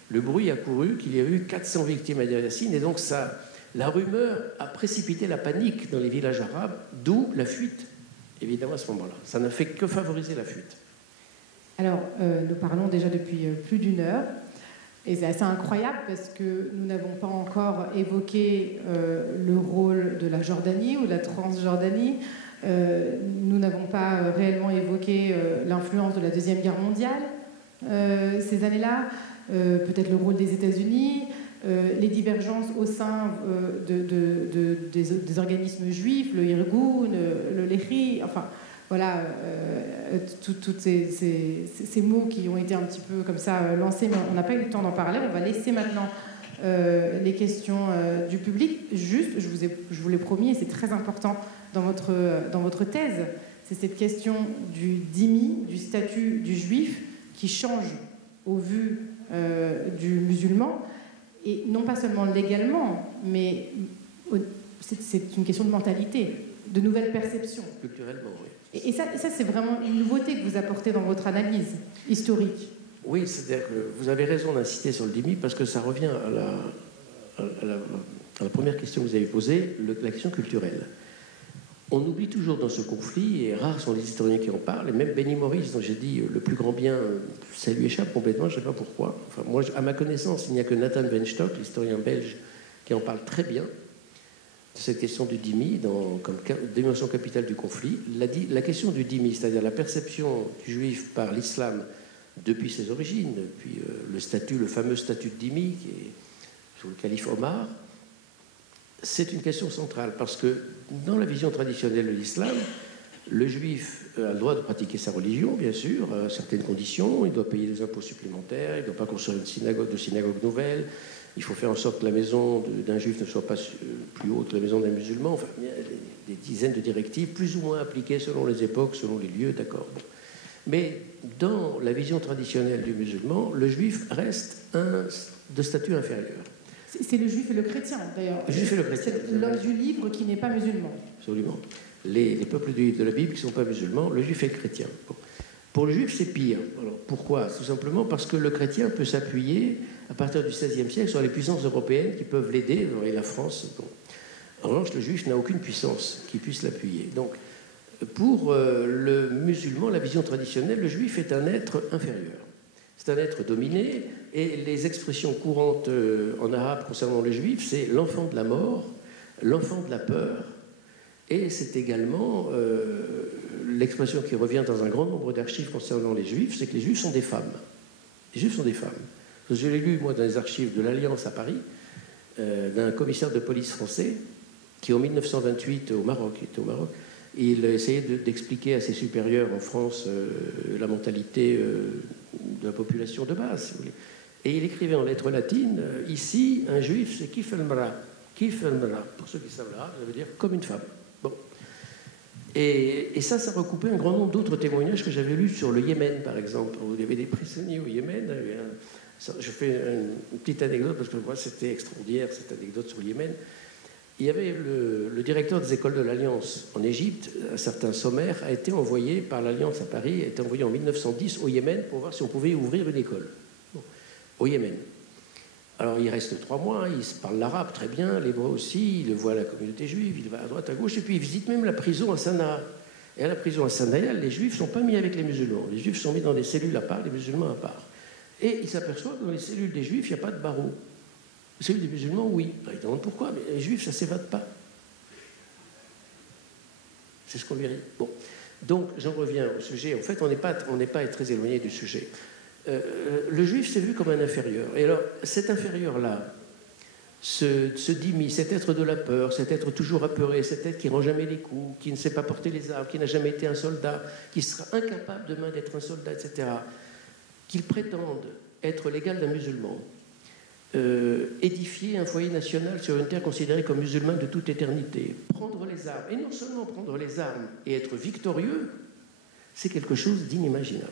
le bruit a couru qu'il y a eu 400 victimes à Dir Yassin, et donc ça, la rumeur a précipité la panique dans les villages arabes, d'où la fuite, évidemment, à ce moment-là. Ça n'a fait que favoriser la fuite. Alors, nous parlons déjà depuis plus d'1 heure, et c'est assez incroyable parce que nous n'avons pas encore évoqué le rôle de la Jordanie ou de la Transjordanie. Nous n'avons pas réellement évoqué l'influence de la Deuxième Guerre mondiale ces années-là, peut-être le rôle des États-Unis, les divergences au sein des organismes juifs, le Irgun, le Lehi, enfin voilà, tous ces mots qui ont été un petit peu comme ça lancés, mais on n'a pas eu le temps d'en parler. On va laisser maintenant les questions du public. Juste, je vous l'ai promis, et c'est très important dans votre thèse, c'est cette question du dhimmi, du statut du juif, qui change au vu du musulman, et non pas seulement légalement, mais c'est une question de mentalité, de nouvelles perceptions. Culturellement, oui. Et ça c'est vraiment une nouveauté que vous apportez dans votre analyse historique. Oui, c'est-à-dire que vous avez raison d'insister sur le dhimmi, parce que ça revient à la première question que vous avez posée, la question culturelle. on oublie toujours dans ce conflit, et rares sont les historiens qui en parlent, et même Benny Morris, dont j'ai dit le plus grand bien, ça lui échappe complètement, je ne sais pas pourquoi. Enfin, moi, à ma connaissance, il n'y a que Nathan Weinstock, l'historien belge, qui en parle très bien, de cette question du dhimmi, comme dimension capitale du conflit. La question du dhimmi, c'est-à-dire la perception du juif par l'islam depuis ses origines, depuis le fameux statut de dhimmi, qui est sous le calife Omar, c'est une question centrale, parce que dans la vision traditionnelle de l'islam, le juif a le droit de pratiquer sa religion, bien sûr, à certaines conditions. Il doit payer des impôts supplémentaires, il ne doit pas construire une synagogue nouvelle, il faut faire en sorte que la maison d'un juif ne soit pas plus haute que la maison d'un musulman. Enfin, il y a des dizaines de directives, plus ou moins appliquées selon les époques, selon les lieux, d'accord. Bon. Mais dans la vision traditionnelle du musulman, le juif reste de statut inférieur. C'est le juif et le chrétien, d'ailleurs. Le juif et le chrétien. C'est l'homme du livre qui n'est pas musulman. Absolument. Les peuples de la Bible qui ne sont pas musulmans, le juif et le chrétien. Bon. Pour le juif, c'est pire. Alors, pourquoi? Tout simplement parce que le chrétien peut s'appuyer, à partir du XVIe siècle, sur les puissances européennes qui peuvent l'aider, et la France. Bon. En revanche, le juif n'a aucune puissance qui puisse l'appuyer. Donc, pour le musulman, la vision traditionnelle, le juif est un être inférieur. C'est un être dominé, et les expressions courantes en arabe concernant les juifs, c'est l'enfant de la mort, l'enfant de la peur, et c'est également l'expression qui revient dans un grand nombre d'archives concernant les juifs, c'est que les juifs sont des femmes. Les juifs sont des femmes. Je l'ai lu, moi, dans les archives de l'Alliance à Paris, d'un commissaire de police français, qui en 1928, était au Maroc, il essayait d'expliquer à ses supérieurs en France la mentalité de la population de base, si vous voulez. Et il écrivait en lettres latines, ici, un juif, c'est kif al-mara. Kif al-mara, pour ceux qui savent l'arabe, ça veut dire comme une femme. Bon. Et ça recoupait un grand nombre d'autres témoignages que j'avais lus sur le Yémen, par exemple. Il y avait des prisonniers au Yémen. Je fais une petite anecdote, parce que moi, c'était extraordinaire, cette anecdote sur le Yémen. Il y avait le directeur des écoles de l'Alliance en Égypte, un certain Sommer, a été envoyé par l'Alliance à Paris, a été envoyé en 1910 au Yémen pour voir si on pouvait ouvrir une école. Bon, au Yémen. Alors il reste 3 mois, il parle l'arabe très bien, l'hébreu aussi, il voit la communauté juive, il va à droite, à gauche, et puis il visite même la prison à Sanaa. Et à la prison à Sanaa, les juifs ne sont pas mis avec les musulmans. Les juifs sont mis dans des cellules à part, les musulmans à part. Et il s'aperçoit que dans les cellules des juifs, il n'y a pas de barreaux. Celui des musulmans, oui. Il demande pourquoi, mais les juifs, ça ne s'évade pas. C'est ce qu'on lui a dit. Bon. Donc, j'en reviens au sujet. En fait, on n'est pas très éloigné du sujet. Le juif s'est vu comme un inférieur. Et alors, cet inférieur-là, ce dhimmi, cet être de la peur, cet être toujours apeuré, cet être qui ne rend jamais les coups, qui ne sait pas porter les armes, qui n'a jamais été un soldat, qui sera incapable demain d'être un soldat, etc., qu'il prétende être l'égal d'un musulman, édifier un foyer national sur une terre considérée comme musulmane de toute éternité, prendre les armes, et non seulement prendre les armes et être victorieux, c'est quelque chose d'inimaginable.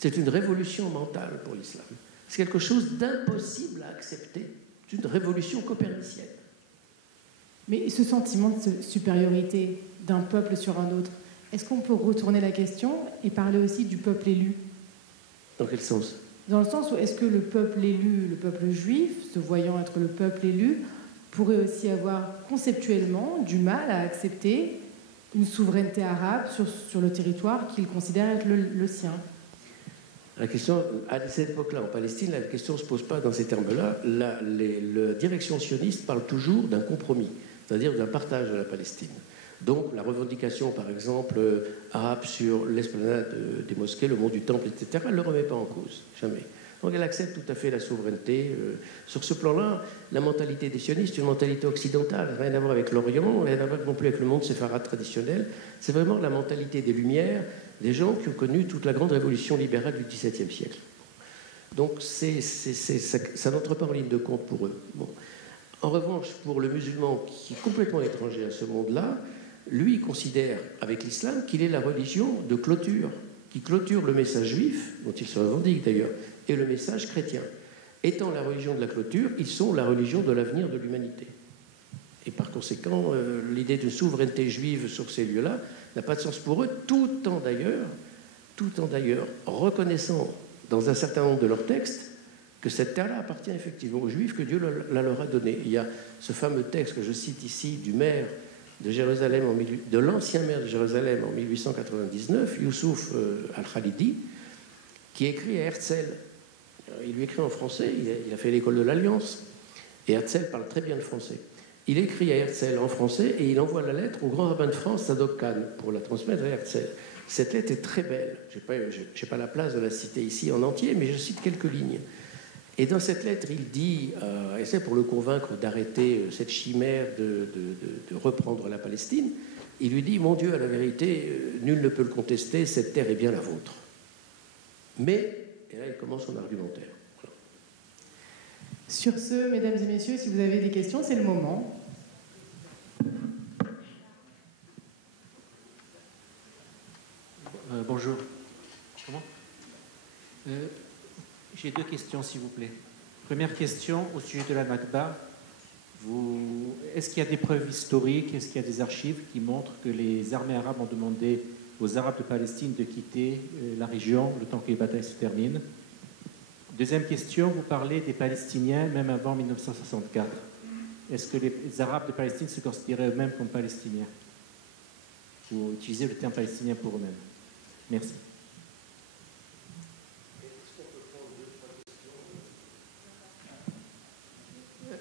C'est une révolution mentale pour l'islam. C'est quelque chose d'impossible à accepter. C'est une révolution copernicienne. Mais ce sentiment de supériorité d'un peuple sur un autre, est-ce qu'on peut retourner la question et parler aussi du peuple élu? Dans quel sens? Dans le sens où est-ce que le peuple élu, le peuple juif, se voyant être le peuple élu, pourrait aussi avoir conceptuellement du mal à accepter une souveraineté arabe sur le territoire qu'il considère être le sien? La question, à cette époque-là, en Palestine, la question ne se pose pas dans ces termes-là. La direction sioniste parle toujours d'un compromis, c'est-à-dire d'un partage de la Palestine. Donc la revendication, par exemple, arabe sur l'esplanade des mosquées, le mont du Temple, etc., elle ne le remet pas en cause, jamais. Donc elle accepte tout à fait la souveraineté. Sur ce plan-là, la mentalité des sionistes est une mentalité occidentale, rien à voir avec l'Orient, rien à voir non plus avec le monde séfarade traditionnel. C'est vraiment la mentalité des Lumières, des gens qui ont connu toute la grande révolution libérale du XVIIe siècle. Donc ça n'entre pas en ligne de compte pour eux. Bon. En revanche, pour le musulman qui est complètement étranger à ce monde-là, lui, il considère, avec l'islam, qu'il est la religion de clôture, qui clôture le message juif, dont il se revendique d'ailleurs, et le message chrétien. Étant la religion de la clôture, ils sont la religion de l'avenir de l'humanité. Et par conséquent, l'idée de souveraineté juive sur ces lieux-là n'a pas de sens pour eux, tout en d'ailleurs reconnaissant dans un certain nombre de leurs textes que cette terre-là appartient effectivement aux Juifs, que Dieu la leur a donnée. Il y a ce fameux texte que je cite ici du maire de Jérusalem, de l'ancien maire de Jérusalem en 1899, Youssouf Al-Khalidi, qui écrit à Herzl. Il lui écrit en français, il a fait l'école de l'Alliance, et Herzl parle très bien le français. Il écrit à Herzl en français et il envoie la lettre au grand rabbin de France, Sadok Khan, pour la transmettre à Herzl. Cette lettre est très belle. Je n'ai pas la place de la citer ici en entier, mais je cite quelques lignes. Et dans cette lettre, il dit, et c'est pour le convaincre d'arrêter cette chimère de reprendre la Palestine, il lui dit, mon Dieu, à la vérité, nul ne peut le contester, cette terre est bien la vôtre. Mais, et là il commence son argumentaire. Voilà. Sur ce, mesdames et messieurs, si vous avez des questions, c'est le moment. Bonjour. Comment J'ai deux questions, s'il vous plaît. Première question, au sujet de la Nakba. Est-ce qu'il y a des preuves historiques, est-ce qu'il y a des archives qui montrent que les armées arabes ont demandé aux Arabes de Palestine de quitter la région le temps que les batailles se terminent? Deuxième question, vous parlez des Palestiniens même avant 1964. Est-ce que les Arabes de Palestine se considéraient eux-mêmes comme Palestiniens? Vous utilisez le terme palestinien pour eux-mêmes. Merci.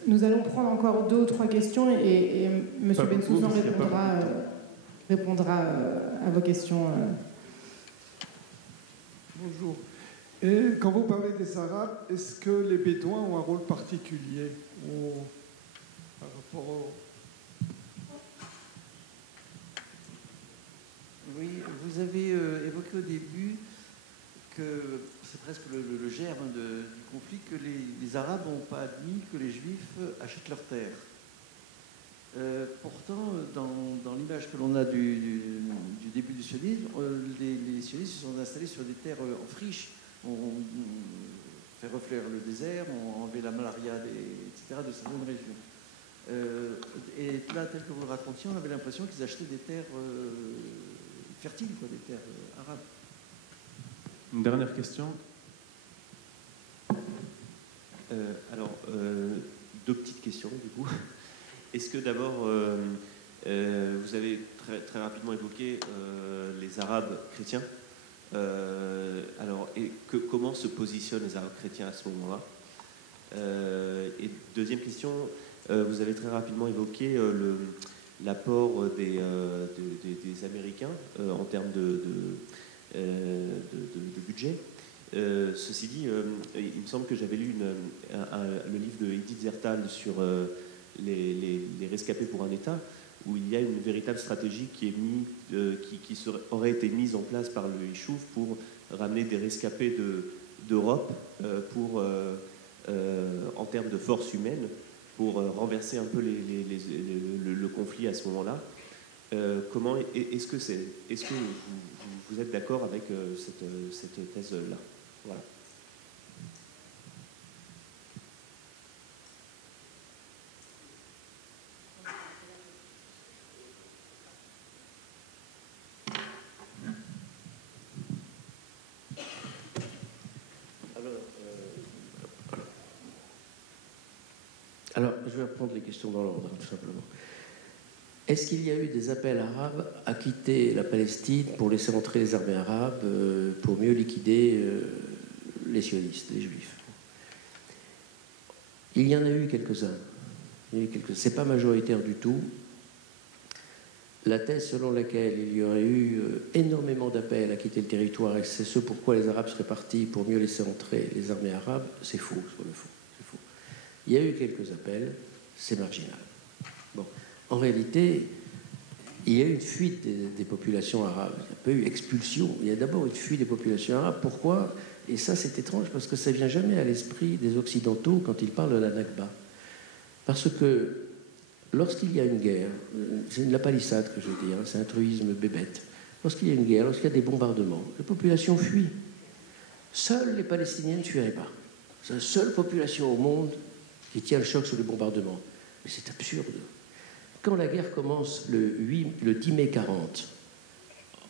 Nous allons prendre encore 2 ou 3 questions et M. Bensoussan répondra à vos questions. Bonjour. Et quand vous parlez des Arabes, est-ce que les Bédouins ont un rôle particulier par rapport au... Oui, vous avez évoqué au début que c'est presque le germe du conflit, que les Arabes n'ont pas admis que les Juifs achètent leurs terres. Pourtant, dans l'image que l'on a du début du sionisme, les sionistes se sont installés sur des terres en friche. On fait refleurir le désert, on enlevé la malaria, etc., de certaines régions. Et là, tel que vous le racontiez, on avait l'impression qu'ils achetaient des terres fertiles, quoi, des terres arabes. Une dernière question. Alors, 2 petites questions, du coup. Est-ce que d'abord, vous avez très rapidement évoqué les Arabes chrétiens. Alors, comment se positionnent les Arabes chrétiens à ce moment-là? Et deuxième question, vous avez très rapidement évoqué l'apport des Américains en termes de budget. Ceci dit, il me semble que j'avais lu le livre de Edith Zertal sur les rescapés pour un État, où il y a une véritable stratégie qui aurait été mise en place par le Yishuv pour ramener des rescapés d'Europe en termes de force humaine, pour renverser un peu le conflit à ce moment-là. Est-ce que vous êtes d'accord avec cette thèse-là? Voilà. Alors, je vais reprendre les questions dans l'ordre, tout simplement. Est-ce qu'il y a eu des appels arabes à quitter la Palestine pour laisser entrer les armées arabes, pour mieux liquider les sionistes, les juifs? Il y en a eu quelques-uns. Ce n'est pas majoritaire du tout. La thèse selon laquelle il y aurait eu énormément d'appels à quitter le territoire, et c'est ce pourquoi les Arabes seraient partis pour mieux laisser entrer les armées arabes, c'est faux, sur le fond. C'est faux. Il y a eu quelques appels, c'est marginal. Bon. En réalité, il y a eu une fuite des populations arabes. Il n'y a pas eu expulsion. Il y a d'abord une fuite des populations arabes. Pourquoi? Et ça, c'est étrange, parce que ça ne vient jamais à l'esprit des Occidentaux quand ils parlent de la Nakba. Parce que lorsqu'il y a une guerre, c'est la palissade que je veux dire, c'est un truisme bébête. Lorsqu'il y a une guerre, lorsqu'il y a des bombardements, les populations fuient. Seules les Palestiniens ne fuiraient pas. C'est la seule population au monde qui tient le choc sur les bombardements. Mais c'est absurde. Quand la guerre commence le 10 mai 40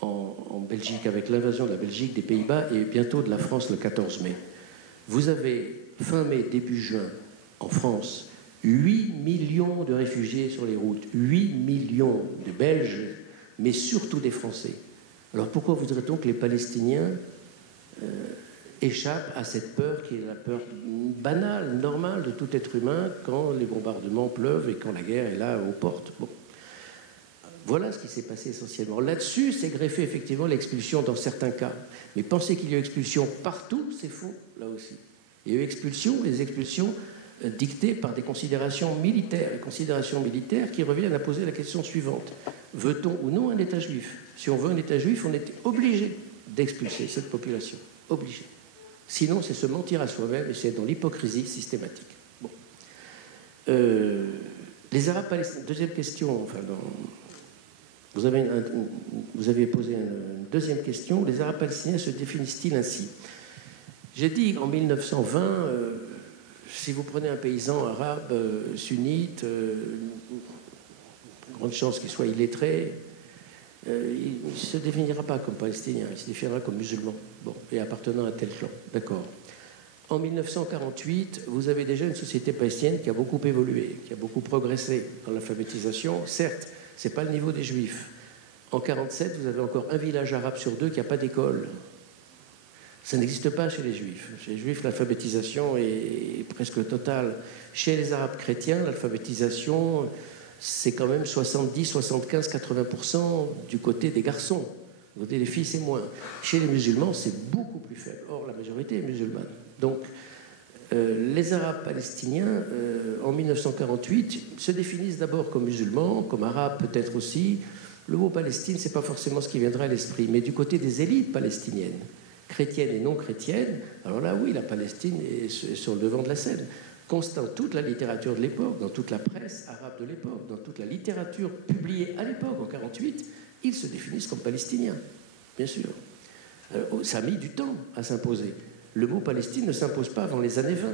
en Belgique, avec l'invasion de la Belgique, des Pays-Bas et bientôt de la France le 14 mai, vous avez fin mai, début juin, en France, 8 millions de réfugiés sur les routes, 8 millions de Belges, mais surtout des Français. Alors pourquoi voudrait-on que les Palestiniens échappent à cette peur qui est la peur banale, normale de tout être humain quand les bombardements pleuvent et quand la guerre est là aux portes? Bon. Voilà ce qui s'est passé essentiellement. Là-dessus, c'est greffé effectivement l'expulsion dans certains cas. Mais penser qu'il y a eu expulsion partout, c'est faux, là aussi. Il y a eu expulsion, et des expulsions dictées par des considérations militaires. Les considérations militaires qui reviennent à poser la question suivante. Veut-on ou non un État juif? Si on veut un État juif, on est obligé d'expulser cette population. Obligé. Sinon, c'est se mentir à soi-même et c'est dans l'hypocrisie systématique. Bon. Les Arabes palestiniens... Deuxième question, enfin, vous avez posé une deuxième question. Les Arabes palestiniens se définissent-ils ainsi? J'ai dit en 1920, si vous prenez un paysan arabe sunnite, grande chance qu'il soit illettré, il ne se définira pas comme palestinien, il se définira comme musulman, bon, et appartenant à tel clan. D'accord. En 1948, vous avez déjà une société palestinienne qui a beaucoup évolué, qui a beaucoup progressé dans l'alphabétisation. Certes, ce n'est pas le niveau des Juifs. En 1947, vous avez encore un village arabe sur deux qui n'a pas d'école. Ça n'existe pas chez les Juifs. Chez les Juifs, l'alphabétisation est presque totale. Chez les Arabes chrétiens, l'alphabétisation, c'est quand même 70, 75, 80% du côté des garçons. Du côté des filles, c'est moins. Chez les musulmans, c'est beaucoup plus faible. Or, la majorité est musulmane. Donc, les Arabes palestiniens, en 1948, se définissent d'abord comme musulmans, comme arabes peut-être aussi. Le mot Palestine, ce n'est pas forcément ce qui viendra à l'esprit. Mais du côté des élites palestiniennes, chrétiennes et non chrétiennes, alors là, oui, la Palestine est sur le devant de la scène. Constant, toute la littérature de l'époque, dans toute la presse arabe de l'époque, dans toute la littérature publiée à l'époque, en 1948, ils se définissent comme palestiniens, bien sûr. Ça a mis du temps à s'imposer. Le mot Palestine ne s'impose pas avant les années 20.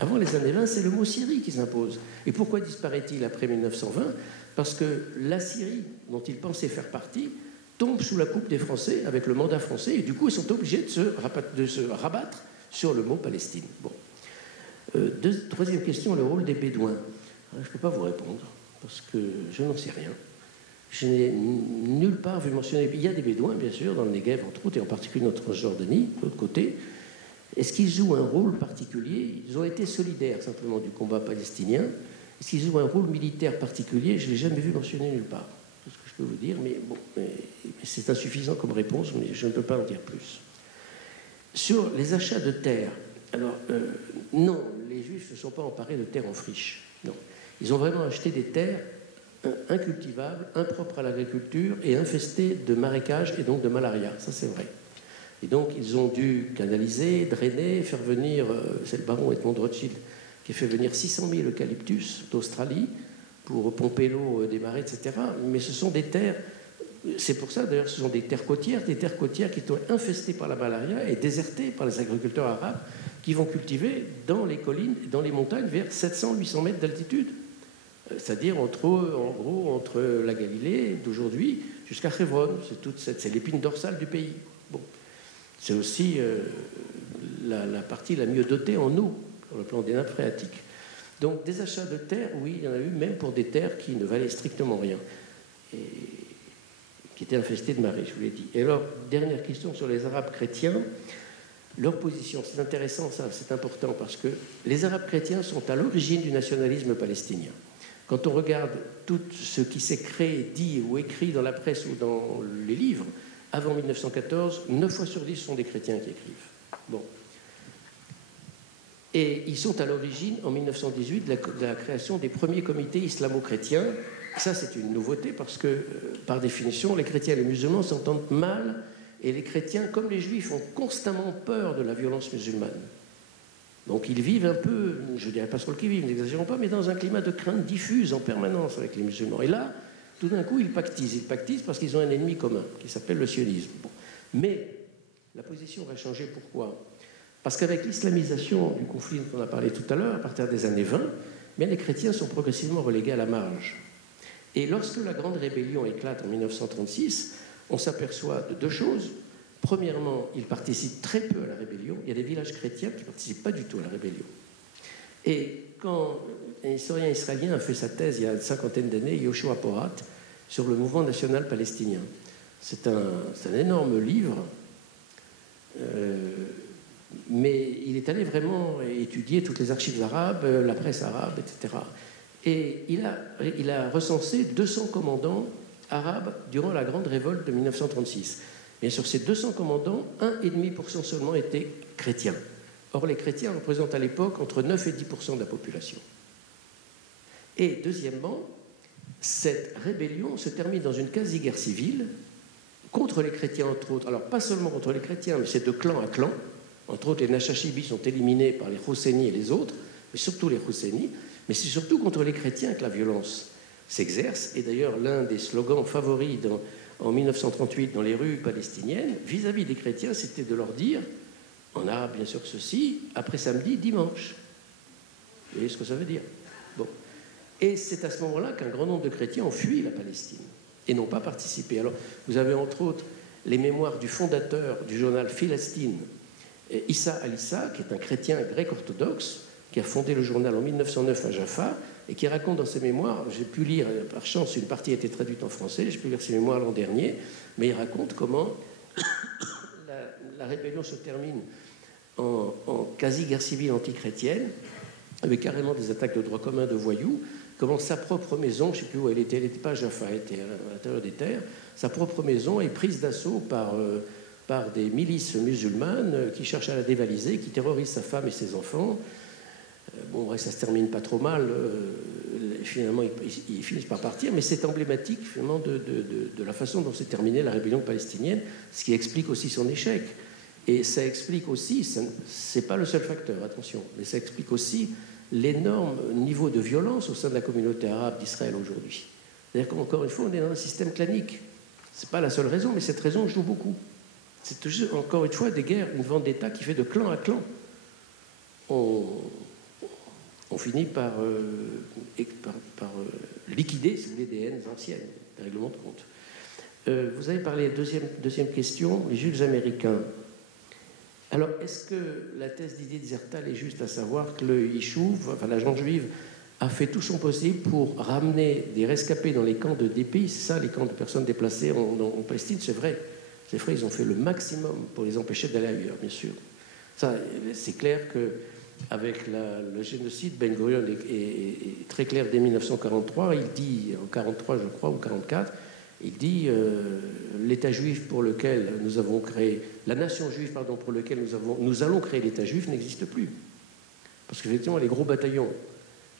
Avant les années 20, c'est le mot Syrie qui s'impose. Et pourquoi disparaît-il après 1920? Parce que la Syrie, dont ils pensaient faire partie, tombe sous la coupe des Français avec le mandat français, et du coup, ils sont obligés de se rabattre sur le mot Palestine. Bon. Troisième question, le rôle des Bédouins. Je ne peux pas vous répondre, parce que je n'en sais rien. Je n'ai nulle part vu mentionner... Il y a des Bédouins, bien sûr, dans le Negev, entre autres, et en particulier dans Transjordanie, de l'autre côté. Est-ce qu'ils jouent un rôle particulier? Ils ont été solidaires, simplement, du combat palestinien. Est-ce qu'ils jouent un rôle militaire particulier? Je ne l'ai jamais vu mentionner nulle part. C'est ce que je peux vous dire, mais bon, c'est insuffisant comme réponse, mais je ne peux pas en dire plus. Sur les achats de terres, alors, non, les Juifs ne sont pas emparés de terres en friche. Non. Ils ont vraiment acheté des terres incultivables, impropres à l'agriculture et infestées de marécages et donc de malaria. Ça, c'est vrai. Et donc, ils ont dû canaliser, drainer, faire venir, c'est le baron Edmond de Rothschild qui a fait venir 600 000 eucalyptus d'Australie pour pomper l'eau des marais, etc. Mais ce sont des terres, c'est pour ça d'ailleurs, ce sont des terres côtières qui sont infestées par la malaria et désertées par les agriculteurs arabes qui vont cultiver dans les collines, dans les montagnes vers 700-800 mètres d'altitude. C'est-à-dire entre la Galilée d'aujourd'hui jusqu'à Hebron. C'est l'épine dorsale du pays. Bon. C'est aussi la partie la mieux dotée en eau, sur le plan des nappes phréatiques. Donc des achats de terres, oui, il y en a eu même pour des terres qui ne valaient strictement rien, et qui étaient infestées de marais, je vous l'ai dit. Et alors, dernière question sur les Arabes chrétiens. Leur position, c'est intéressant, ça, c'est important, parce que les Arabes chrétiens sont à l'origine du nationalisme palestinien. Quand on regarde tout ce qui s'est créé, dit ou écrit dans la presse ou dans les livres, avant 1914, 9 fois sur 10 sont des chrétiens qui écrivent. Bon. Et ils sont à l'origine, en 1918, de la création des premiers comités islamo-chrétiens. Ça, c'est une nouveauté, parce que, par définition, les chrétiens et les musulmans s'entendent mal, et les chrétiens, comme les juifs, ont constamment peur de la violence musulmane. Donc ils vivent un peu, je ne dirais pas sur le qui-vive, n'exagérons pas, mais dans un climat de crainte diffuse en permanence avec les musulmans. Et là, tout d'un coup, ils pactisent. Ils pactisent parce qu'ils ont un ennemi commun, qui s'appelle le sionisme. Bon. Mais la position va changer. Pourquoi? Parce qu'avec l'islamisation du conflit dont on a parlé tout à l'heure, à partir des années 20, bien, les chrétiens sont progressivement relégués à la marge. Et lorsque la grande rébellion éclate en 1936, on s'aperçoit de deux choses. Premièrement, ils participent très peu à la rébellion. Il y a des villages chrétiens qui ne participent pas du tout à la rébellion. Et quand un historien israélien a fait sa thèse il y a une cinquantaine d'années, Yoshua Porat, sur le mouvement national palestinien. C'est un énorme livre, mais il est allé vraiment étudier toutes les archives arabes, la presse arabe, etc. Et il a recensé 200 commandants arabes durant la grande révolte de 1936. Mais sur ces 200 commandants, 1,5% seulement étaient chrétiens. Or, les chrétiens représentent à l'époque entre 9 et 10% de la population. Et deuxièmement, cette rébellion se termine dans une quasi-guerre civile contre les chrétiens, entre autres. Alors, pas seulement contre les chrétiens, mais c'est de clan à clan. Entre autres, les Nachashibis sont éliminés par les Hosseini et les autres, mais surtout les Hosseini. Mais c'est surtout contre les chrétiens que la violence s'exerce. Et d'ailleurs, l'un des slogans favoris en 1938 dans les rues palestiniennes, vis-à-vis des chrétiens, c'était de leur dire, en arabe bien sûr que ceci, après samedi, dimanche. Vous voyez ce que ça veut dire? Bon. Et c'est à ce moment-là qu'un grand nombre de chrétiens ont fui la Palestine et n'ont pas participé. Alors, vous avez entre autres les mémoires du fondateur du journal Philistine, Issa Alissa, qui est un chrétien grec orthodoxe, qui a fondé le journal en 1909 à Jaffa, et qui raconte dans ses mémoires, j'ai pu lire, par chance, une partie a été traduite en français, j'ai pu lire ses mémoires l'an dernier, mais il raconte comment la rébellion se termine en quasi-guerre civile antichrétienne, avec carrément des attaques de droit commun de voyous, comment sa propre maison, je ne sais plus où elle n'était pas à Jaffa, elle était à l'intérieur des terres, sa propre maison est prise d'assaut par des milices musulmanes qui cherchent à la dévaliser, qui terrorisent sa femme et ses enfants. Bon, bref, ça se termine pas trop mal. Finalement, ils finissent par partir, mais c'est emblématique finalement de la façon dont s'est terminée la rébellion palestinienne, ce qui explique aussi son échec. Et ça explique aussi, c'est pas le seul facteur, attention, mais ça explique aussi l'énorme niveau de violence au sein de la communauté arabe d'Israël aujourd'hui. C'est-à-dire qu'encore une fois, on est dans un système clanique. C'est pas la seule raison, mais cette raison joue beaucoup. C'est toujours, encore une fois, des guerres, une vendetta qui fait de clan à clan. On finit par liquider, si vous voulez, des haines anciennes, des règlements de compte. Vous avez parlé, deuxième question, les Juifs américains. Alors, est-ce que la thèse d'Idi Zertal est juste, à savoir que le Yishuv, enfin la gente juive, a fait tout son possible pour ramener des rescapés dans les camps de dépit? C'est ça, les camps de personnes déplacées en Palestine, c'est vrai. C'est vrai, ils ont fait le maximum pour les empêcher d'aller ailleurs, bien sûr. Ça, c'est clair que avec le génocide, Ben Gurion est très clair dès 1943. Il dit, en 43 je crois, ou 44, il dit l'État juif pour lequel nous avons créé, la nation juive, pardon, pour lequel nous allons créer l'État juif n'existe plus. Parce qu'effectivement, les gros bataillons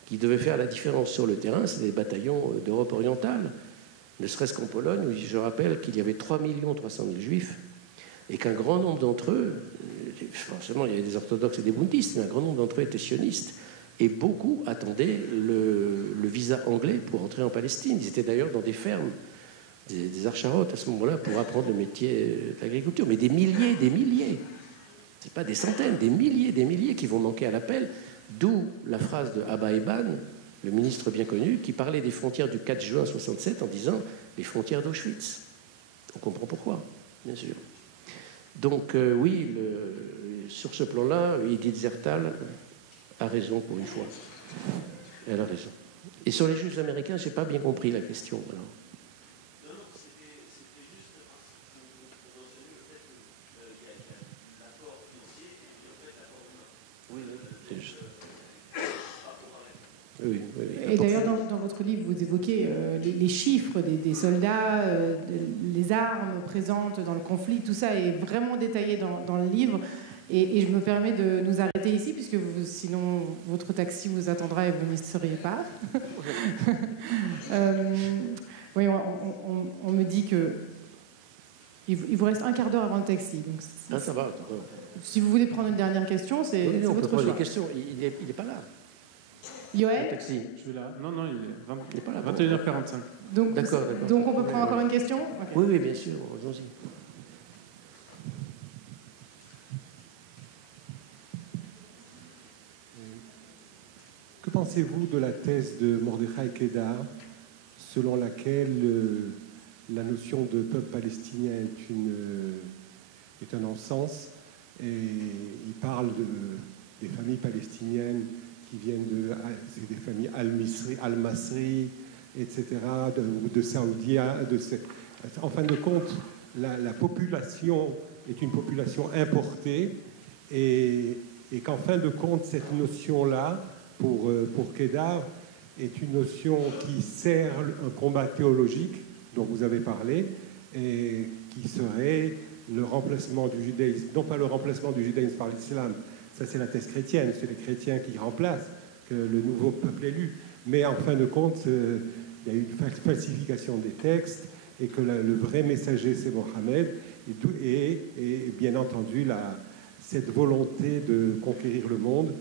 qui devaient faire la différence sur le terrain, c'est des bataillons d'Europe orientale, ne serait-ce qu'en Pologne, où je rappelle qu'il y avait 3 300 000 juifs, et qu'un grand nombre d'entre eux, forcément il y avait des orthodoxes et des bundistes, mais un grand nombre d'entre eux étaient sionistes, et beaucoup attendaient le visa anglais pour entrer en Palestine. Ils étaient d'ailleurs dans des fermes, des archarotes à ce moment-là, pour apprendre le métier de l'agriculture. Mais des milliers, c'est pas des centaines, des milliers qui vont manquer à l'appel, d'où la phrase de Abba Eban, le ministre bien connu, qui parlait des frontières du 4 juin 67 en disant les frontières d'Auschwitz. On comprend pourquoi, bien sûr. Donc oui, sur ce plan-là, Edith Zertal a raison pour une fois. Elle a raison. Et sur les Juifs américains, je n'ai pas bien compris la question. Alors. Non, c'était juste parce que vous mentionnez le fait qu'il y a l'apport financier et puis en fait l'apport humain. Oui, c'est juste. Oui. Et d'ailleurs, dans votre livre, vous évoquez les chiffres des soldats, les armes présentes dans le conflit. Tout ça est vraiment détaillé dans le livre. Et je me permets de nous arrêter ici, puisque sinon votre taxi vous attendra et vous n'y seriez pas. Oui, on me dit que il vous reste un quart d'heure avant le taxi. Donc ça va. Si vous voulez prendre une dernière question, c'est votre choix. Les questions. Il n'est pas là. Yoël ? Je suis là. Non, il n'est pas là. 21h45. Donc on peut prendre encore une question ? Okay. Oui, bien sûr. Allons-y. Que pensez-vous de la thèse de Mordechai Kedar, selon laquelle la notion de peuple palestinien est un non-sens, et il parle des familles palestiniennes qui viennent c'est des familles Al-Masri, etc., de Saoudia. En fin de compte, la population est une population importée et qu'en fin de compte, cette notion-là, pour Kedar, est une notion qui sert un combat théologique dont vous avez parlé et qui serait le remplacement du judaïsme, non pas le remplacement du judaïsme par l'islam, ça c'est la thèse chrétienne, c'est les chrétiens qui remplacent le nouveau peuple élu, mais en fin de compte, il y a eu une falsification des textes et que le vrai messager c'est Mohammed et bien entendu cette volonté de conquérir le monde,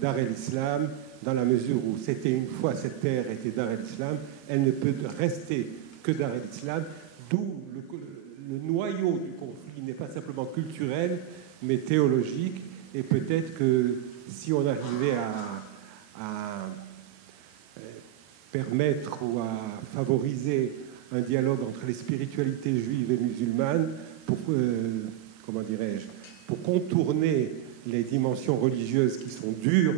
Dar el-Islam, dans la mesure où c'était une fois cette terre était Dar el-Islam, elle ne peut rester que Dar el-Islam, d'où le noyau du conflit n'est pas simplement culturel, mais théologique, et peut-être que si on arrivait à permettre ou à favoriser un dialogue entre les spiritualités juives et musulmanes pour, pour contourner les dimensions religieuses qui sont dures,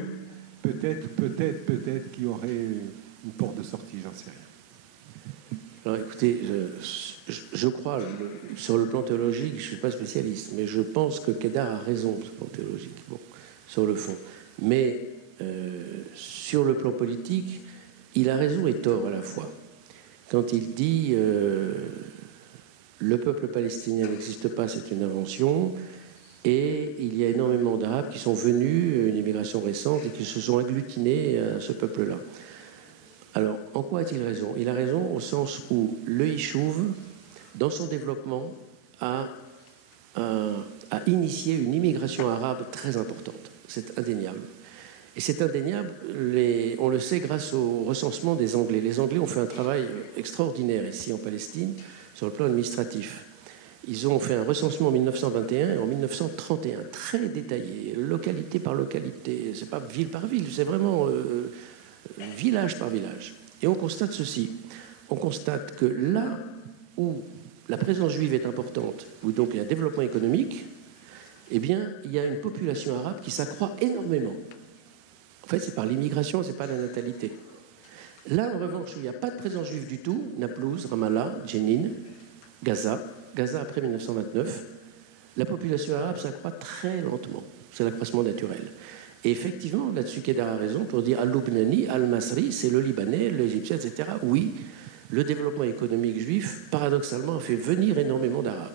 peut-être qu'il y aurait une porte de sortie, j'en sais rien. Alors écoutez, je crois, sur le plan théologique, je ne suis pas spécialiste, mais je pense que Kedar a raison sur le plan théologique, bon, sur le fond. Mais sur le plan politique, il a raison et tort à la fois. Quand il dit le peuple palestinien n'existe pas, c'est une invention, et il y a énormément d'Arabes qui sont venus, une immigration récente, et qui se sont agglutinés à ce peuple-là. Alors, en quoi a-t-il raison? Il a raison au sens où le Yishuv, dans son développement, a initié une immigration arabe très importante. C'est indéniable. Et c'est indéniable, on le sait grâce au recensement des Anglais. Les Anglais ont fait un travail extraordinaire ici en Palestine, sur le plan administratif. Ils ont fait un recensement en 1921 et en 1931, très détaillé, localité par localité. C'est pas ville par ville, c'est vraiment village par village. Et on constate ceci. On constate que là où la présence juive est importante, où donc il y a un développement économique, eh bien, il y a une population arabe qui s'accroît énormément. En fait, c'est par l'immigration, c'est pas la natalité. Là, en revanche, où il n'y a pas de présence juive du tout, Naplouse, Ramallah, Jenin, Gaza après 1929, la population arabe s'accroît très lentement. C'est l'accroissement naturel. Et effectivement, là-dessus, Kedar a raison pour dire Al-Lubnani, Al-Masri, c'est le Libanais, l'Égyptien, etc. Oui, le développement économique juif, paradoxalement, a fait venir énormément d'Arabes.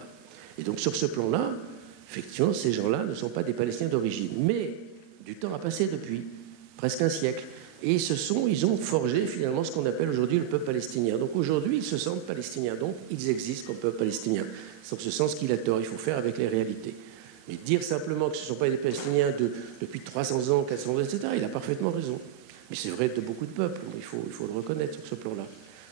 Et donc, sur ce plan-là, effectivement, ces gens-là ne sont pas des Palestiniens d'origine. Mais du temps a passé depuis, presque un siècle. Et ils ont forgé finalement ce qu'on appelle aujourd'hui le peuple palestinien. Donc aujourd'hui, ils se sentent palestiniens. Donc ils existent comme peuple palestinien. C'est dans ce sens qu'il a tort. Il faut faire avec les réalités. Mais dire simplement que ce ne sont pas des Palestiniens depuis 300 ans, 400 ans, etc., il a parfaitement raison. Mais c'est vrai de beaucoup de peuples. Il faut le reconnaître sur ce plan-là.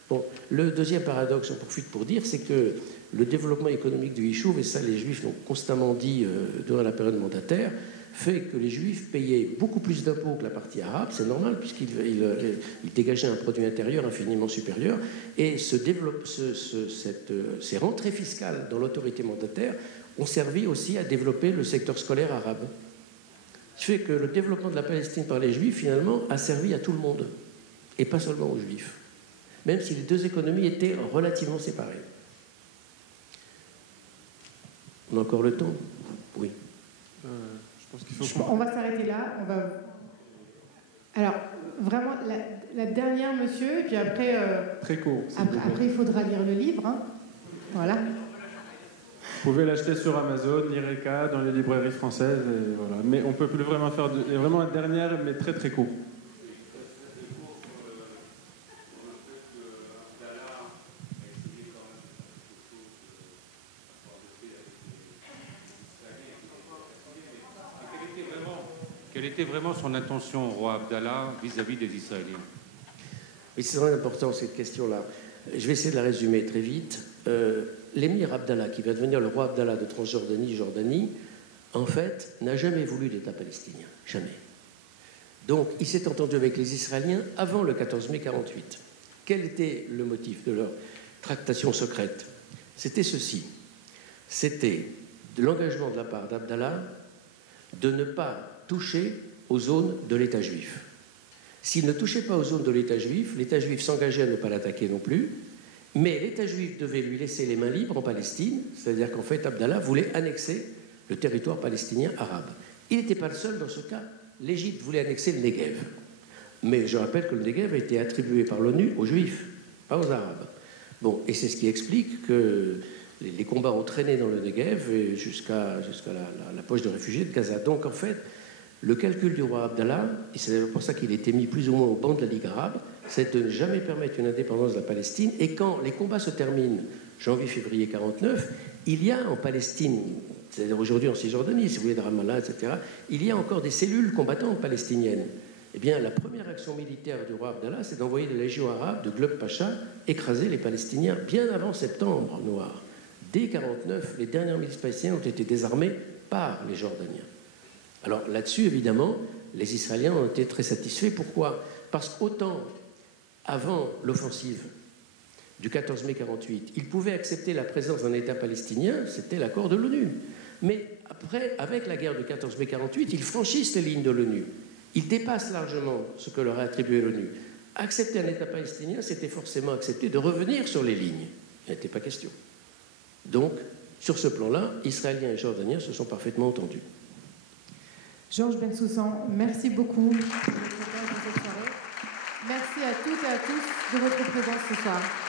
Bon, le deuxième paradoxe, j'en profite pour dire, c'est que le développement économique du Yishuv, et ça les Juifs l'ont constamment dit durant la période mandataire, fait que les Juifs payaient beaucoup plus d'impôts que la partie arabe, c'est normal, puisqu'ils dégageaient un produit intérieur infiniment supérieur, et ces rentrées fiscales dans l'autorité mandataire ont servi aussi à développer le secteur scolaire arabe. Ce qui fait que le développement de la Palestine par les Juifs, finalement, a servi à tout le monde, et pas seulement aux Juifs, même si les deux économies étaient relativement séparées. On a encore le temps? Oui. On va s'arrêter là. Alors, vraiment, la dernière, monsieur, et puis après... Très court. Après, il faudra lire le livre. Hein. Voilà. Vous pouvez l'acheter sur Amazon, l'Ireka, dans les librairies françaises. Et voilà. Mais on ne peut plus vraiment faire... Il y a vraiment une dernière, mais très très court. Quelle était vraiment son intention au roi Abdallah vis-à-vis des Israéliens? Oui, c'est très important cette question-là. Je vais essayer de la résumer très vite. L'émir Abdallah, qui va devenir le roi Abdallah de Transjordanie, en fait, n'a jamais voulu l'État palestinien. Jamais. Donc, il s'est entendu avec les Israéliens avant le 14 mai 1948. Quel était le motif de leur tractation secrète? C'était ceci. C'était de l'engagement de la part d'Abdallah de ne pas toucher aux zones de l'État juif. S'il ne touchait pas aux zones de l'État juif s'engageait à ne pas l'attaquer non plus, mais l'État juif devait lui laisser les mains libres en Palestine, c'est-à-dire qu'en fait, Abdallah voulait annexer le territoire palestinien arabe. Il n'était pas le seul dans ce cas. L'Égypte voulait annexer le Negev. Mais je rappelle que le Negev a été attribué par l'ONU aux Juifs, pas aux Arabes. Bon, et c'est ce qui explique que les combats ont traîné dans le Negev jusqu'à la poche de réfugiés de Gaza. Donc en fait, le calcul du roi Abdallah, et c'est pour ça qu'il était mis plus ou moins au banc de la Ligue arabe, c'est de ne jamais permettre une indépendance de la Palestine. Et quand les combats se terminent, janvier-février 49, il y a en Palestine, c'est-à-dire aujourd'hui en Cisjordanie, si vous voulez, de Ramallah, etc., il y a encore des cellules combattantes palestiniennes. Eh bien, la première action militaire du roi Abdallah, c'est d'envoyer des légions arabes de Gleb Pacha écraser les Palestiniens bien avant septembre noir. Dès 1949, les dernières milices palestiniennes ont été désarmées par les Jordaniens. Alors là-dessus, évidemment, les Israéliens ont été très satisfaits. Pourquoi? Parce qu'autant avant l'offensive du 14 mai 1948, ils pouvaient accepter la présence d'un État palestinien, c'était l'accord de l'ONU. Mais après, avec la guerre du 14 mai 1948, ils franchissent les lignes de l'ONU. Ils dépassent largement ce que leur a attribué l'ONU. Accepter un État palestinien, c'était forcément accepter de revenir sur les lignes. Il n'était pas question. Donc, sur ce plan-là, Israéliens et Jordaniens se sont parfaitement entendus. Georges Bensoussan, merci beaucoup pour votre présence dans cette soirée. Merci à toutes et à tous de votre présence ce soir.